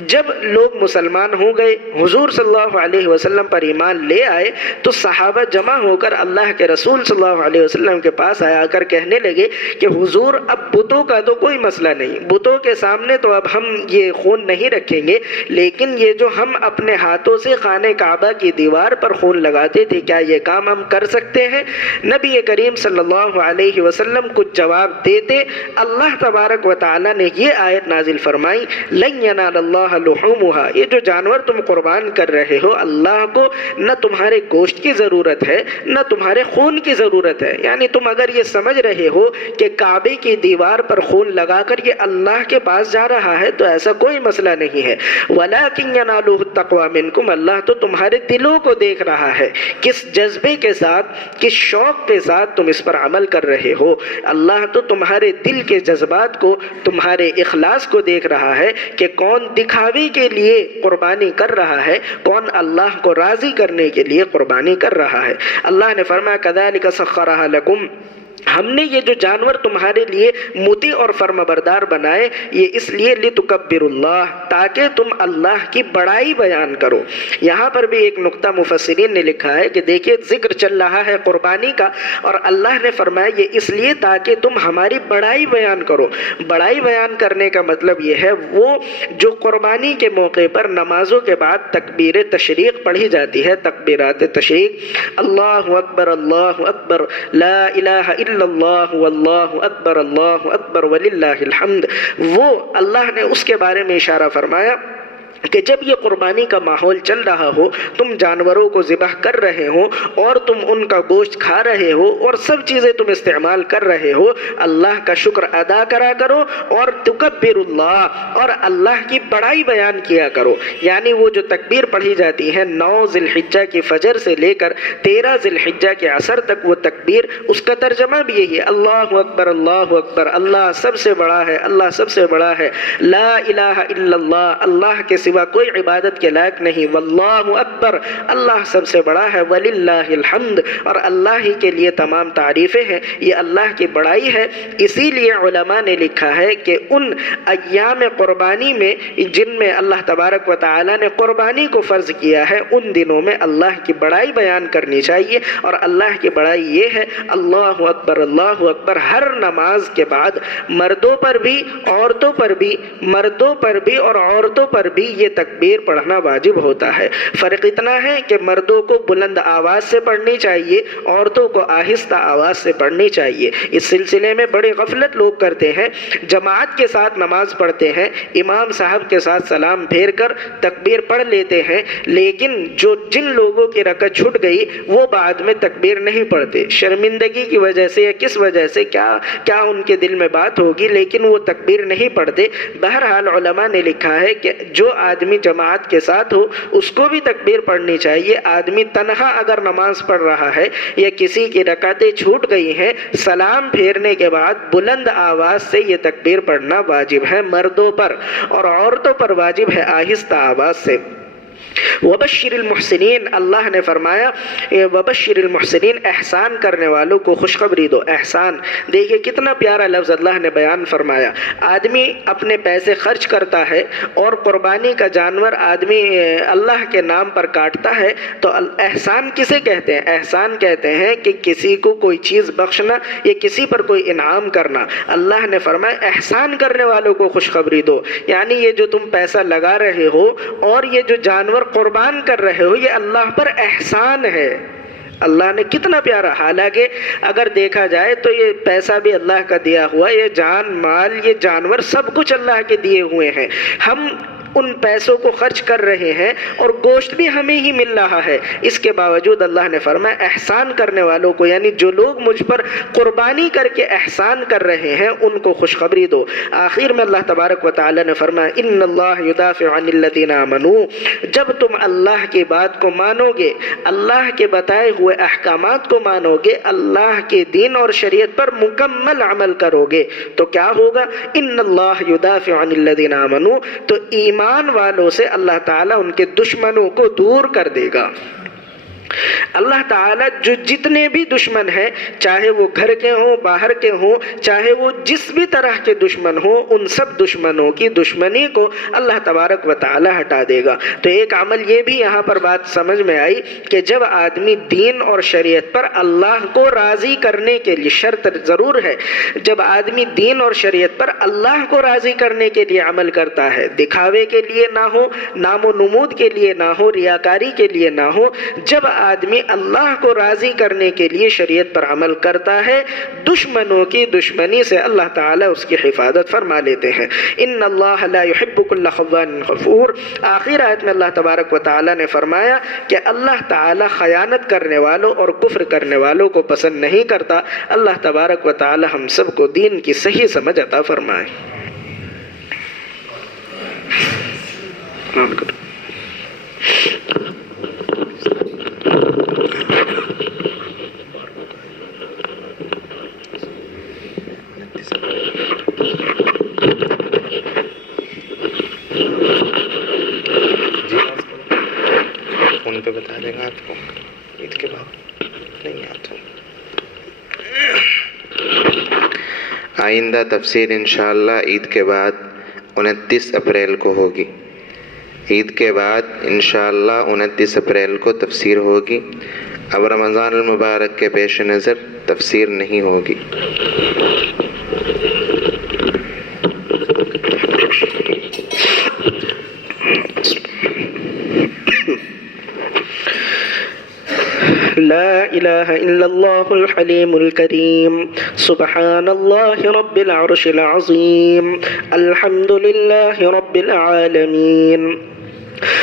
جب لوگ مسلمان ہو گئے، حضور صلی اللہ علیہ وسلم پر ایمان لے آئے تو صحابہ جمع ہو کر اللہ کے رسول صلی اللہ علیہ وسلم کے پاس آیا کر کہنے لگے کہ حضور اب بتوں کا تو کوئی مسئلہ نہیں، بتوں کے سامنے تو اب ہم یہ خون نہیں رکھیں گے، لیکن یہ جو ہم اپنے ہاتھوں سے خانہ کعبہ کی دیوار پر خون لگاتے تھے کیا یہ کام ہم کر سکتے ہیں؟ نبی کریم صلی اللہ علیہ وسلم کچھ جواب دیتے اللہ تبارک و تعالی نے یہ آیت نازل فرمائی لن ینال اللہ لحومها، یہ جو جانور تم قربان کر رہے ہو اللہ کو نہ تمہارے گوشت کی ضرورت ہے نہ تمہارے خون کی ضرورت ہے۔ یعنی تم اگر یہ سمجھ رہے ہو کہ کعبے کی دیوار پر خون لگا کر یہ اللہ کے پاس جا رہا ہے تو ایسا کوئی مسئلہ نہیں ہے۔ وَلَٰكِن يَنَالُهُ التَّقْوَىٰ مِنْكُمْ، اللہ تو تمہارے دلوں کو دیکھ رہا ہے، کس جذبے کے ساتھ، کس شوق کے ساتھ تم اس پر عمل کر رہے ہو۔ اللہ تو تمہارے دل کے جذبات کو، تمہارے اخلاص کو دیکھ رہا ہے کہ کون دکھا دکھاوے کے لیے قربانی کر رہا ہے، کون اللہ کو راضی کرنے کے لیے قربانی کر رہا ہے۔ اللہ نے فرمایا کذالک سخرھا لکم، ہم نے یہ جو جانور تمہارے لیے مطیع اور فرمانبردار بنائے، یہ اس لیے لتکبروا اللہ، تاکہ تم اللہ کی بڑائی بیان کرو۔ یہاں پر بھی ایک نقطہ مفسرین نے لکھا ہے کہ دیکھیے ذکر چل رہا ہے قربانی کا، اور اللہ نے فرمایا یہ اس لیے تاکہ تم ہماری بڑائی بیان کرو۔ بڑائی بیان کرنے کا مطلب یہ ہے وہ جو قربانی کے موقع پر نمازوں کے بعد تکبیر تشریق پڑھی جاتی ہے، تکبیرات تشریق، اللہ اکبر لا الہ الا اللہ واللہ اکبر وللہ الحمد، وہ اللہ نے اس کے بارے میں اشارہ فرمایا کہ جب یہ قربانی کا ماحول چل رہا ہو، تم جانوروں کو ذبح کر رہے ہو اور تم ان کا گوشت کھا رہے ہو اور سب چیزیں تم استعمال کر رہے ہو، اللہ کا شکر ادا کرا کرو اور تکبر اللہ، اور اللہ کی بڑائی بیان کیا کرو۔ یعنی وہ جو تکبیر پڑھی جاتی ہے 9 ذی الحجہ کی فجر سے لے کر 13 ذی الحجہ کے عصر تک، وہ تکبیر اس کا ترجمہ بھی یہی ہے، اللہ اکبر اللہ سب سے بڑا ہے، اللہ سب سے بڑا ہے، لا الہ الا اللہ، اللہ کے سوا کوئی عبادت کے لائق نہیں، واللہ اکبر، اللہ سب سے بڑا ہے، وللہ الحمد، اور اللہ ہی کے لیے تمام تعریفیں ہیں۔ یہ اللہ کی بڑائی ہے۔ اسی لیے علماء نے لکھا ہے کہ ان ایام قربانی میں جن میں اللہ تبارک و تعالی نے قربانی کو فرض کیا ہے، ان دنوں میں اللہ کی بڑائی بیان کرنی چاہیے، اور اللہ کی بڑائی یہ ہے اللہ اکبر، ہر نماز کے بعد مردوں پر بھی عورتوں پر بھی یہ تکبیر پڑھنا واجب ہوتا ہے۔ فرق اتنا ہے کہ مردوں کو بلند آواز سے پڑھنی چاہیے، عورتوں کو آہستہ آواز سے پڑھنی چاہیے۔ اس سلسلے میں بڑی غفلت لوگ کرتے ہیں، جماعت کے ساتھ نماز پڑھتے ہیں، امام صاحب کے ساتھ سلام پھیر کر تکبیر پڑھ لیتے ہیں، لیکن جن لوگوں کی رکعت چھٹ گئی وہ بعد میں تکبیر نہیں پڑھتے، شرمندگی کی وجہ سے یا کس وجہ سے، کیا ان کے دل میں بات ہوگی، لیکن وہ تکبیر نہیں پڑھتے۔ بہرحال علماء نے لکھا ہے کہ جو آدمی جماعت کے ساتھ ہو اس کو بھی تکبیر پڑھنی چاہیے۔ آدمی تنہا اگر نماز پڑھ رہا ہے یا کسی کی رکعتیں چھوٹ گئی ہیں، سلام پھیرنے کے بعد بلند آواز سے یہ تکبیر پڑھنا واجب ہے مردوں پر، اور عورتوں پر واجب ہے آہستہ آواز سے۔ وبشر المحسنین، اللہ نے فرمایا وبشر المحسنین، احسان کرنے والوں کو خوشخبری دو۔ احسان، دیکھیے کتنا پیارا لفظ اللہ نے بیان فرمایا۔ آدمی اپنے پیسے خرچ کرتا ہے اور قربانی کا جانور آدمی اللہ کے نام پر کاٹتا ہے، تو احسان کسے کہتے ہیں؟ احسان کہتے ہیں کہ کسی کو کوئی چیز بخشنا یا کسی پر کوئی انعام کرنا۔ اللہ نے فرمایا احسان کرنے والوں کو خوشخبری دو، یعنی یہ جو تم پیسہ لگا رہے ہو اور یہ جو جانور قربان کر رہے ہو، یہ اللہ پر احسان ہے۔ اللہ نے کتنا پیارا، حالانکہ اگر دیکھا جائے تو یہ پیسہ بھی اللہ کا دیا ہوا، یہ جان مال، یہ جانور سب کچھ اللہ کے دیے ہوئے ہیں۔ ہم ان پیسوں کو خرچ کر رہے ہیں اور گوشت بھی ہمیں ہی مل رہا ہے، اس کے باوجود اللہ نے فرمایا احسان کرنے والوں کو، یعنی جو لوگ مجھ پر قربانی کر کے احسان کر رہے ہیں ان کو خوشخبری دو۔ آخر میں اللہ تبارک و تعالی نے فرمایا ان اللہ یدافع عن الذین آمنوا، جب تم اللہ کی بات کو مانو گے، اللہ کے بتائے ہوئے احکامات کو مانو گے، اللہ کے دین اور شریعت پر مکمل عمل کرو گے، تو کیا ہوگا؟ ان اللہ یدافع عن الذین آمنوا، تو ایمان والوں سے اللہ تعالیٰ ان کے دشمنوں کو دور کر دے گا۔ اللہ تعالیٰ جو جتنے بھی دشمن ہیں، چاہے وہ گھر کے ہوں، باہر کے ہوں، چاہے وہ جس بھی طرح کے دشمن ہوں، ان سب دشمنوں کی دشمنی کو اللہ تبارک و تعالیٰ ہٹا دے گا۔ تو ایک عمل یہ بھی یہاں پر بات سمجھ میں آئی کہ جب آدمی دین اور شریعت پر اللہ کو راضی کرنے کے لیے، شرط ضرور ہے، جب آدمی دین اور شریعت پر اللہ کو راضی کرنے کے لیے عمل کرتا ہے، دکھاوے کے لیے نہ ہو، نام و نمود کے لیے نہ ہو، ریاکاری کے لیے نہ ہو، جب آدمی اللہ کو راضی کرنے کے لیے شریعت پر عمل کرتا ہے، دشمنوں کی دشمنی سے اللہ تعالیٰ اس کی حفاظت فرما لیتے ہیں۔ ان اللہ لا يحب كل خوان غفور، آخر آیت میں اللہ تبارک و تعالیٰ نے فرمایا کہ اللہ تعالیٰ خیانت کرنے والوں اور کفر کرنے والوں کو پسند نہیں کرتا۔ اللہ تبارک و تعالیٰ ہم سب کو دین کی صحیح سمجھ عطا فرمائے۔ آئندہ تفسیر انشاءاللہ عید کے بعد 29 اپریل کو ہوگی۔ عید کے بعد انشاءاللہ 29 اپریل کو تفسیر ہوگی۔ اب رمضان المبارک کے پیش نظر تفسیر نہیں ہوگی۔ لا إله إلا الله الحليم الكريم سبحان الله رب العرش العظيم الحمد لله رب العالمين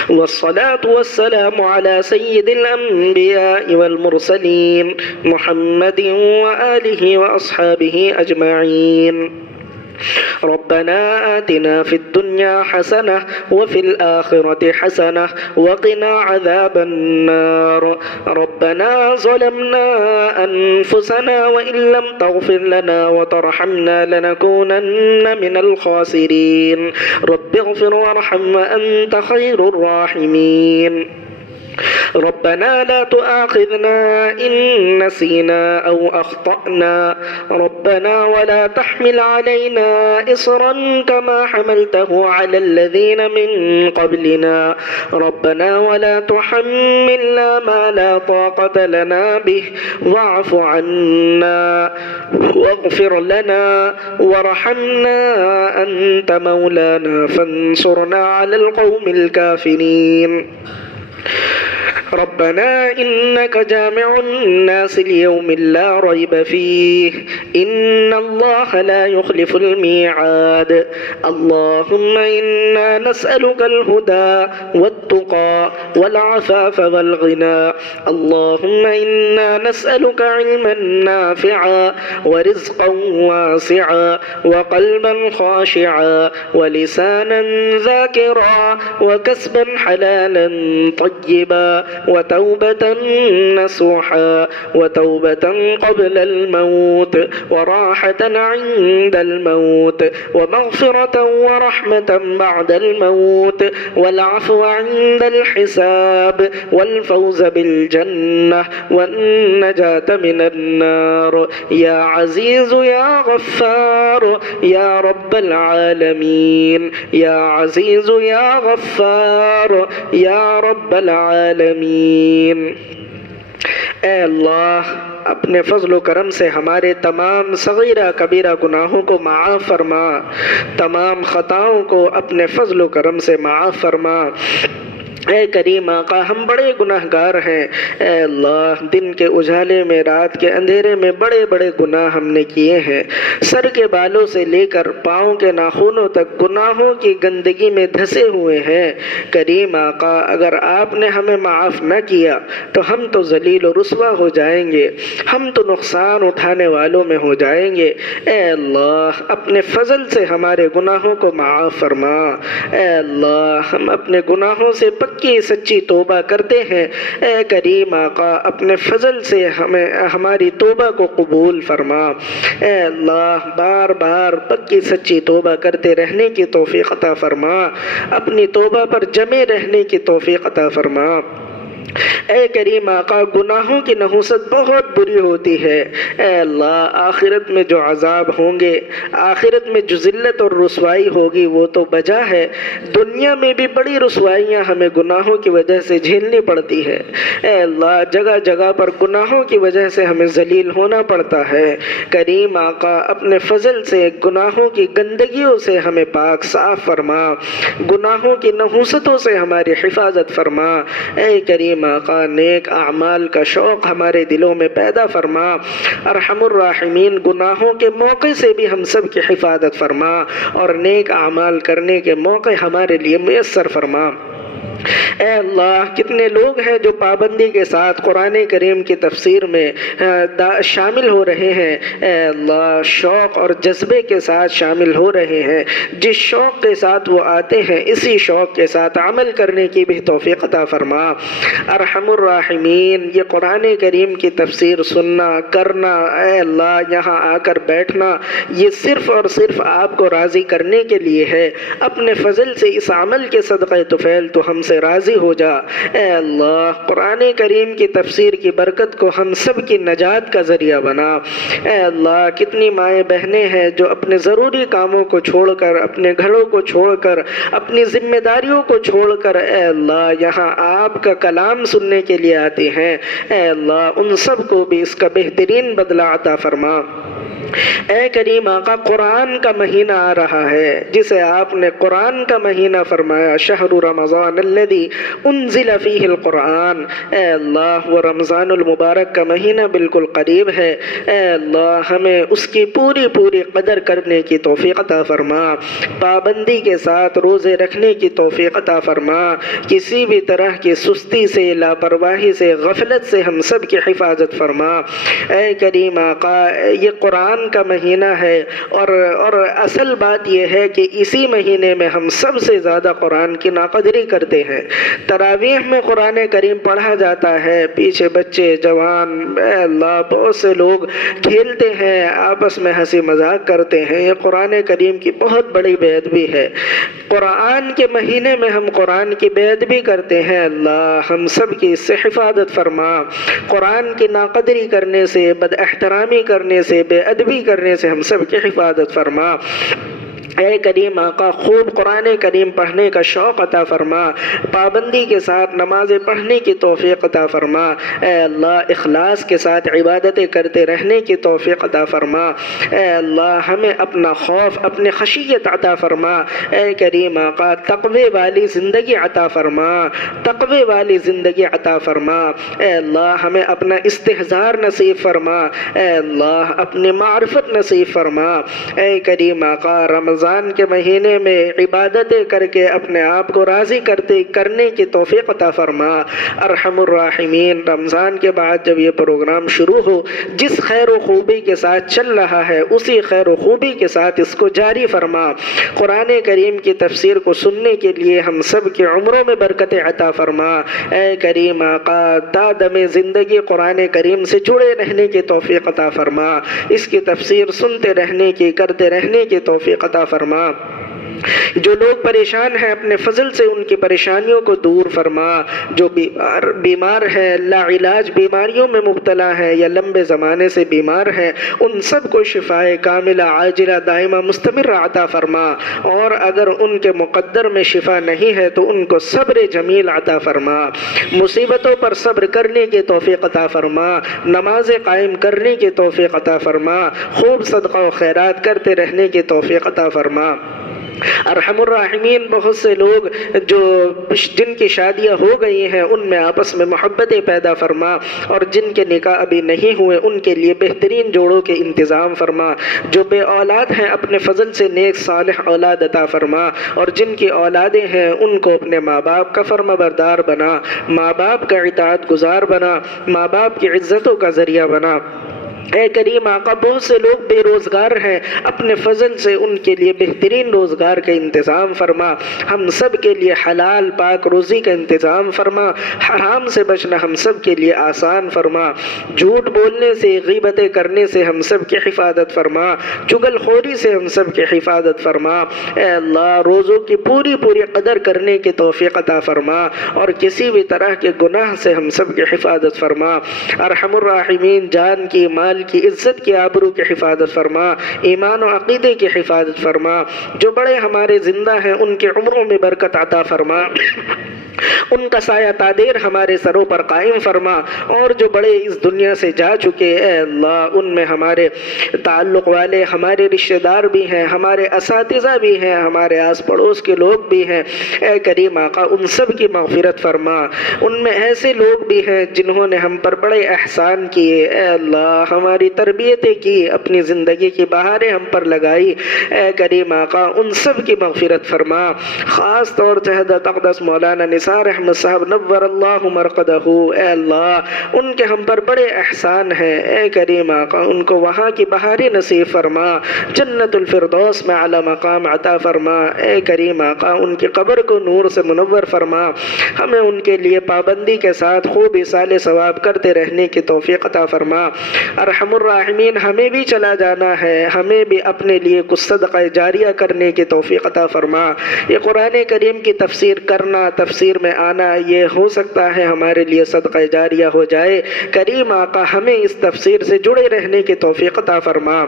والصلاة والسلام على سيد الأنبياء والمرسلين محمد وآله وأصحابه أجمعين ربنا آتنا في الدنيا حسنة وفي الآخرة حسنة وقنا عذاب النار ربنا ظلمنا أنفسنا وإن لم تغفر لنا وترحمنا لنكونن من الخاسرين رب اغفر وارحم وأنت خير الراحمين ربنا لا تؤاخذنا إن نسينا أو أخطأنا ربنا ولا تحمل علينا إصرا كما حملته على الذين من قبلنا ربنا ولا تحملنا ما لا طاقة لنا به واعف عنا واغفر لنا وارحمنا أنت مولانا فانصرنا على القوم الكافرين ربنا إنك جامع الناس ليوم لا ريب فيه إن الله لا يخلف الميعاد اللهم إنا نسألك الهدى والتقى والعفاف والغنى اللهم إنا نسألك علما نافعا ورزقا واسعا وقلبا خاشعا ولسانا ذاكرا وكسبا حلالا طيبا وتوبة نصوحا وتوبة قبل الموت وراحة عند الموت ومغفرة ورحمة بعد الموت والعفو عند الحساب والفوز بالجنة والنجاة من النار يا عزيز يا غفار يا رب العالمين يا عزيز يا غفار يا رب العالمين اے اللہ اپنے فضل و کرم سے ہمارے تمام صغیرہ کبیرہ گناہوں کو معاف فرما تمام خطاؤں کو اپنے فضل و کرم سے معاف فرما اے کریم آقا ہم بڑے گناہ گار ہیں اے اللہ دن کے اجالے میں رات کے اندھیرے میں بڑے بڑے گناہ ہم نے کیے ہیں سر کے بالوں سے لے کر پاؤں کے ناخنوں تک گناہوں کی گندگی میں دھسے ہوئے ہیں کریم آقا اگر آپ نے ہمیں معاف نہ کیا تو ہم تو ذلیل و رسوا ہو جائیں گے ہم تو نقصان اٹھانے والوں میں ہو جائیں گے اے اللہ اپنے فضل سے ہمارے گناہوں کو معاف فرما اے اللہ ہم اپنے گناہوں سے کی سچی توبہ کرتے ہیں اے کریم آقا اپنے فضل سے ہماری توبہ کو قبول فرما اے اللہ بار بار پکی سچی توبہ کرتے رہنے کی توفیق عطا فرما اپنی توبہ پر جمے رہنے کی توفیق عطا فرما اے کریم آقا گناہوں کی نحوست بہت بری ہوتی ہے اے اللہ آخرت میں جو عذاب ہوں گے آخرت میں جو ذلت اور رسوائی ہوگی وہ تو بجا ہے دنیا میں بھی بڑی رسوائیاں ہمیں گناہوں کی وجہ سے جھیلنی پڑتی ہے اے اللہ جگہ جگہ پر گناہوں کی وجہ سے ہمیں ذلیل ہونا پڑتا ہے کریم آقا اپنے فضل سے گناہوں کی گندگیوں سے ہمیں پاک صاف فرما گناہوں کی نحوستوں سے ہماری حفاظت فرما اے کریم آقا نیک اعمال کا شوق ہمارے دلوں میں پیدا فرما ارحم الراحمین گناہوں کے موقع سے بھی ہم سب کی حفاظت فرما اور نیک اعمال کرنے کے موقع ہمارے لیے میسر فرما اے اللہ کتنے لوگ ہیں جو پابندی کے ساتھ قرآن کریم کی تفسیر میں شامل ہو رہے ہیں اے اللہ شوق اور جذبے کے ساتھ شامل ہو رہے ہیں جس شوق کے ساتھ وہ آتے ہیں اسی شوق کے ساتھ عمل کرنے کی بھی توفیق عطا فرما ارحم الراحمین یہ قرآن کریم کی تفسیر سننا کرنا اے اللہ یہاں آ کر بیٹھنا یہ صرف اور صرف آپ کو راضی کرنے کے لیے ہے اپنے فضل سے اس عمل کے صدقہ طفیل تو ہم سے راضی ہو جا۔ اے اللہ قرآن کریم کی تفسیر کی برکت کو ہم سب کی نجات کا ذریعہ بنا۔ اے اللہ کتنی مائیں بہنیں ہیں جو اپنے ضروری کاموں کو چھوڑ کر، اپنے گھروں کو چھوڑ کر، اپنی ذمہ داریوں کو چھوڑ کر اے اللہ یہاں آپ کا کلام سننے کے لیے آتے ہیں۔ اے اللہ ان سب کو بھی اس کا بہترین بدلہ عطا فرما۔ اے کریم آقا قرآن کا مہینہ آ رہا ہے جسے آپ نے قرآن کا مہینہ فرمایا، شہر رمضان الذی انزل فیہ القرآن۔ اے اللہ وہ رمضان المبارک کا مہینہ بالکل قریب ہے۔ اے اللہ ہمیں اس کی پوری پوری قدر کرنے کی توفیق عطا فرما، پابندی کے ساتھ روزے رکھنے کی توفیق عطا فرما، کسی بھی طرح کی سستی سے، لاپرواہی سے، غفلت سے ہم سب کی حفاظت فرما۔ اے کریم آقا یہ قرآن کا مہینہ ہے اور اصل بات یہ ہے کہ اسی مہینے میں ہم سب سے زیادہ قرآن کی ناقدری کرتے ہیں۔ تراویح میں قرآن کریم پڑھا جاتا ہے، پیچھے بچے جوان اے اللہ بہت سے لوگ کھیلتے ہیں، آپس میں ہنسی مذاق کرتے ہیں، یہ قرآن کریم کی بہت بڑی بے ادبی ہے۔ قرآن کے مہینے میں ہم قرآن کی بے ادبی کرتے ہیں، اللہ ہم سب کی اس سے حفاظت فرما۔ قرآن کی ناقدری کرنے سے، بد احترامی کرنے سے، بے ادبی کرنے سے ہم سب کی حفاظت فرما۔ اے کریم آقا خوب قرآن کریم پڑھنے کا شوق عطا فرما، پابندی کے ساتھ نمازیں پڑھنے کی توفیق عطا فرما۔ اے اللہ اخلاص کے ساتھ عبادتیں کرتے رہنے کی توفیق عطا فرما۔ اے اللہ ہمیں اپنا خوف، اپنی خشیت عطا فرما۔ اے کریم آقا تقوی والی زندگی عطا فرما، تقوی والی زندگی عطا فرما۔ اے اللہ ہمیں اپنا استحضار نصیب فرما، اے اللہ اپنی معرفت نصیب فرما۔ اے کریم آقا رمضان کے مہینے میں عبادتیں کر کے اپنے آپ کو راضی کرنے کی توفیق عطا فرما۔ ارحم الراحمین رمضان کے بعد جب یہ پروگرام شروع ہو، جس خیر و خوبی کے ساتھ چل رہا ہے اسی خیر و خوبی کے ساتھ اس کو جاری فرما۔ قرآن کریم کی تفسیر کو سننے کے لیے ہم سب کی عمروں میں برکت عطا فرما۔ اے کریم آقا تا دم زندگی قرآن کریم سے جڑے رہنے کی توفیق عطا فرما، اس کی تفسیر سنتے رہنے کی، کرتے رہنے کی توفیق عطا فرما۔ جو لوگ پریشان ہیں اپنے فضل سے ان کی پریشانیوں کو دور فرما، جو بیمار ہیں لا علاج بیماریوں میں مبتلا ہیں یا لمبے زمانے سے بیمار ہیں ان سب کو شفائے کاملہ عاجلہ دائمہ مستمر عطا فرما، اور اگر ان کے مقدر میں شفا نہیں ہے تو ان کو صبر جمیل عطا فرما، مصیبتوں پر صبر کرنے کی توفیق عطا فرما، نماز قائم کرنے کی توفیق عطا فرما، خوب صدقہ و خیرات کرتے رہنے کی توفیق عطا فرما۔ ارحم الراحمین بہت سے لوگ جن کی شادیاں ہو گئی ہیں ان میں آپس میں محبتیں پیدا فرما، اور جن کے نکاح ابھی نہیں ہوئے ان کے لیے بہترین جوڑوں کے انتظام فرما، جو بے اولاد ہیں اپنے فضل سے نیک صالح اولاد عطا فرما، اور جن کی اولادیں ہیں ان کو اپنے ماں باپ کا فرما بردار بنا، ماں باپ کا اطاعت گزار بنا، ماں باپ کی عزتوں کا ذریعہ بنا۔ اے کریم آقا بہت سے لوگ بے روزگار ہیں، اپنے فضل سے ان کے لیے بہترین روزگار کا انتظام فرما، ہم سب کے لیے حلال پاک روزی کا انتظام فرما، حرام سے بچنا ہم سب کے لیے آسان فرما، جھوٹ بولنے سے، غیبتیں کرنے سے ہم سب کی حفاظت فرما، چغل خوری سے ہم سب کی حفاظت فرما۔ اے اللہ روزوں کی پوری پوری قدر کرنے کی توفیق عطا فرما، اور کسی بھی طرح کے گناہ سے ہم سب کی حفاظت فرما۔ ارحم الراحمین جان کی، مال کی، عزت کی، آبرو کی حفاظت فرما، ایمان و عقیدے کی حفاظت فرما، جو بڑے ہمارے زندہ ہیں ان کے عمروں میں برکت عطا فرما، ان کا سایہ تادیر ہمارے سروں پر قائم فرما، اور جو بڑے اس دنیا سے جا چکے اے اللہ ان میں ہمارے تعلق والے، ہمارے رشتہ دار بھی ہیں، ہمارے اساتذہ بھی ہیں، ہمارے آس پڑوس کے لوگ بھی ہیں، اے کریم آقا ان سب کی مغفرت فرما۔ ان میں ایسے لوگ بھی ہیں جنہوں نے ہم پر بڑے احسان کیے، اے اللہ ہماری تربیتیں کی، اپنی زندگی کی بہاریں ہم پر لگائی، اے کریم آقا ان سب کی مغفرت فرما۔ خاص طور سے حضرت اقدس مولانا نثار احمد صاحب نور اللہ مرقدہ، اے اللہ ان کے ہم پر بڑے احسان ہیں، اے کریم آقا ان کو وہاں کی بہاریں نصیب فرما، جنت الفردوس میں اعلی مقام عطا فرما، اے کریم آقا ان کی قبر کو نور سے منور فرما، ہمیں ان کے لیے پابندی کے ساتھ خوب ایصال ثواب کرتے رہنے کی توفیق عطا فرما۔ ارحم الراحمین ہمیں بھی چلا جانا ہے، ہمیں بھی اپنے لیے کچھ صدقہ جاریہ کرنے کی توفیق عطا فرما۔ یہ قرآن کریم کی تفسیر کرنا، تفسیر میں آنا، یہ ہو سکتا ہے ہمارے لیے صدقہ جاریہ ہو جائے۔ کریم آقا ہمیں اس تفسیر سے جڑے رہنے کی توفیق عطا فرما۔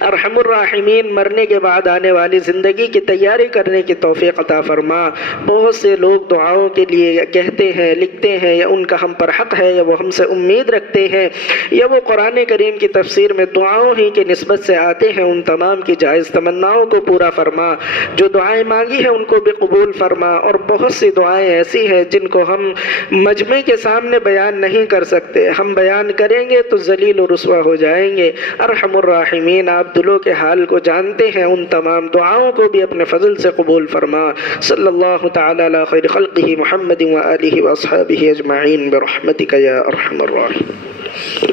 ارحم الراحمین مرنے کے بعد آنے والی زندگی کی تیاری کرنے کی توفیق عطا فرما۔ بہت سے لوگ دعاؤں کے لیے کہتے ہیں، لکھتے ہیں، یا ان کا ہم پر حق ہے یا وہ ہم سے امید رکھتے ہیں یا وہ قرآن کریم کی تفسیر میں دعاؤں ہی کی نسبت سے آتے ہیں، ان تمام کی جائز تمناؤں کو پورا فرما۔ جو دعائیں مانگی ہیں ان کو بھی قبول فرما، اور بہت سی دعائیں ایسی ہیں جن کو ہم مجمع کے سامنے بیان نہیں کر سکتے، ہم بیان کریں گے تو ذلیل و رسوا ہو جائیں گے۔ ارحم الراحمین آپ دلوں کے حال کو جانتے ہیں، ان تمام دعاؤں کو بھی اپنے فضل سے قبول فرما۔ صلی اللہ تعالی علی خیر خلقہ محمد و آلہ و اصحابہ اجمعین برحمتک یا ارحم الراحمین۔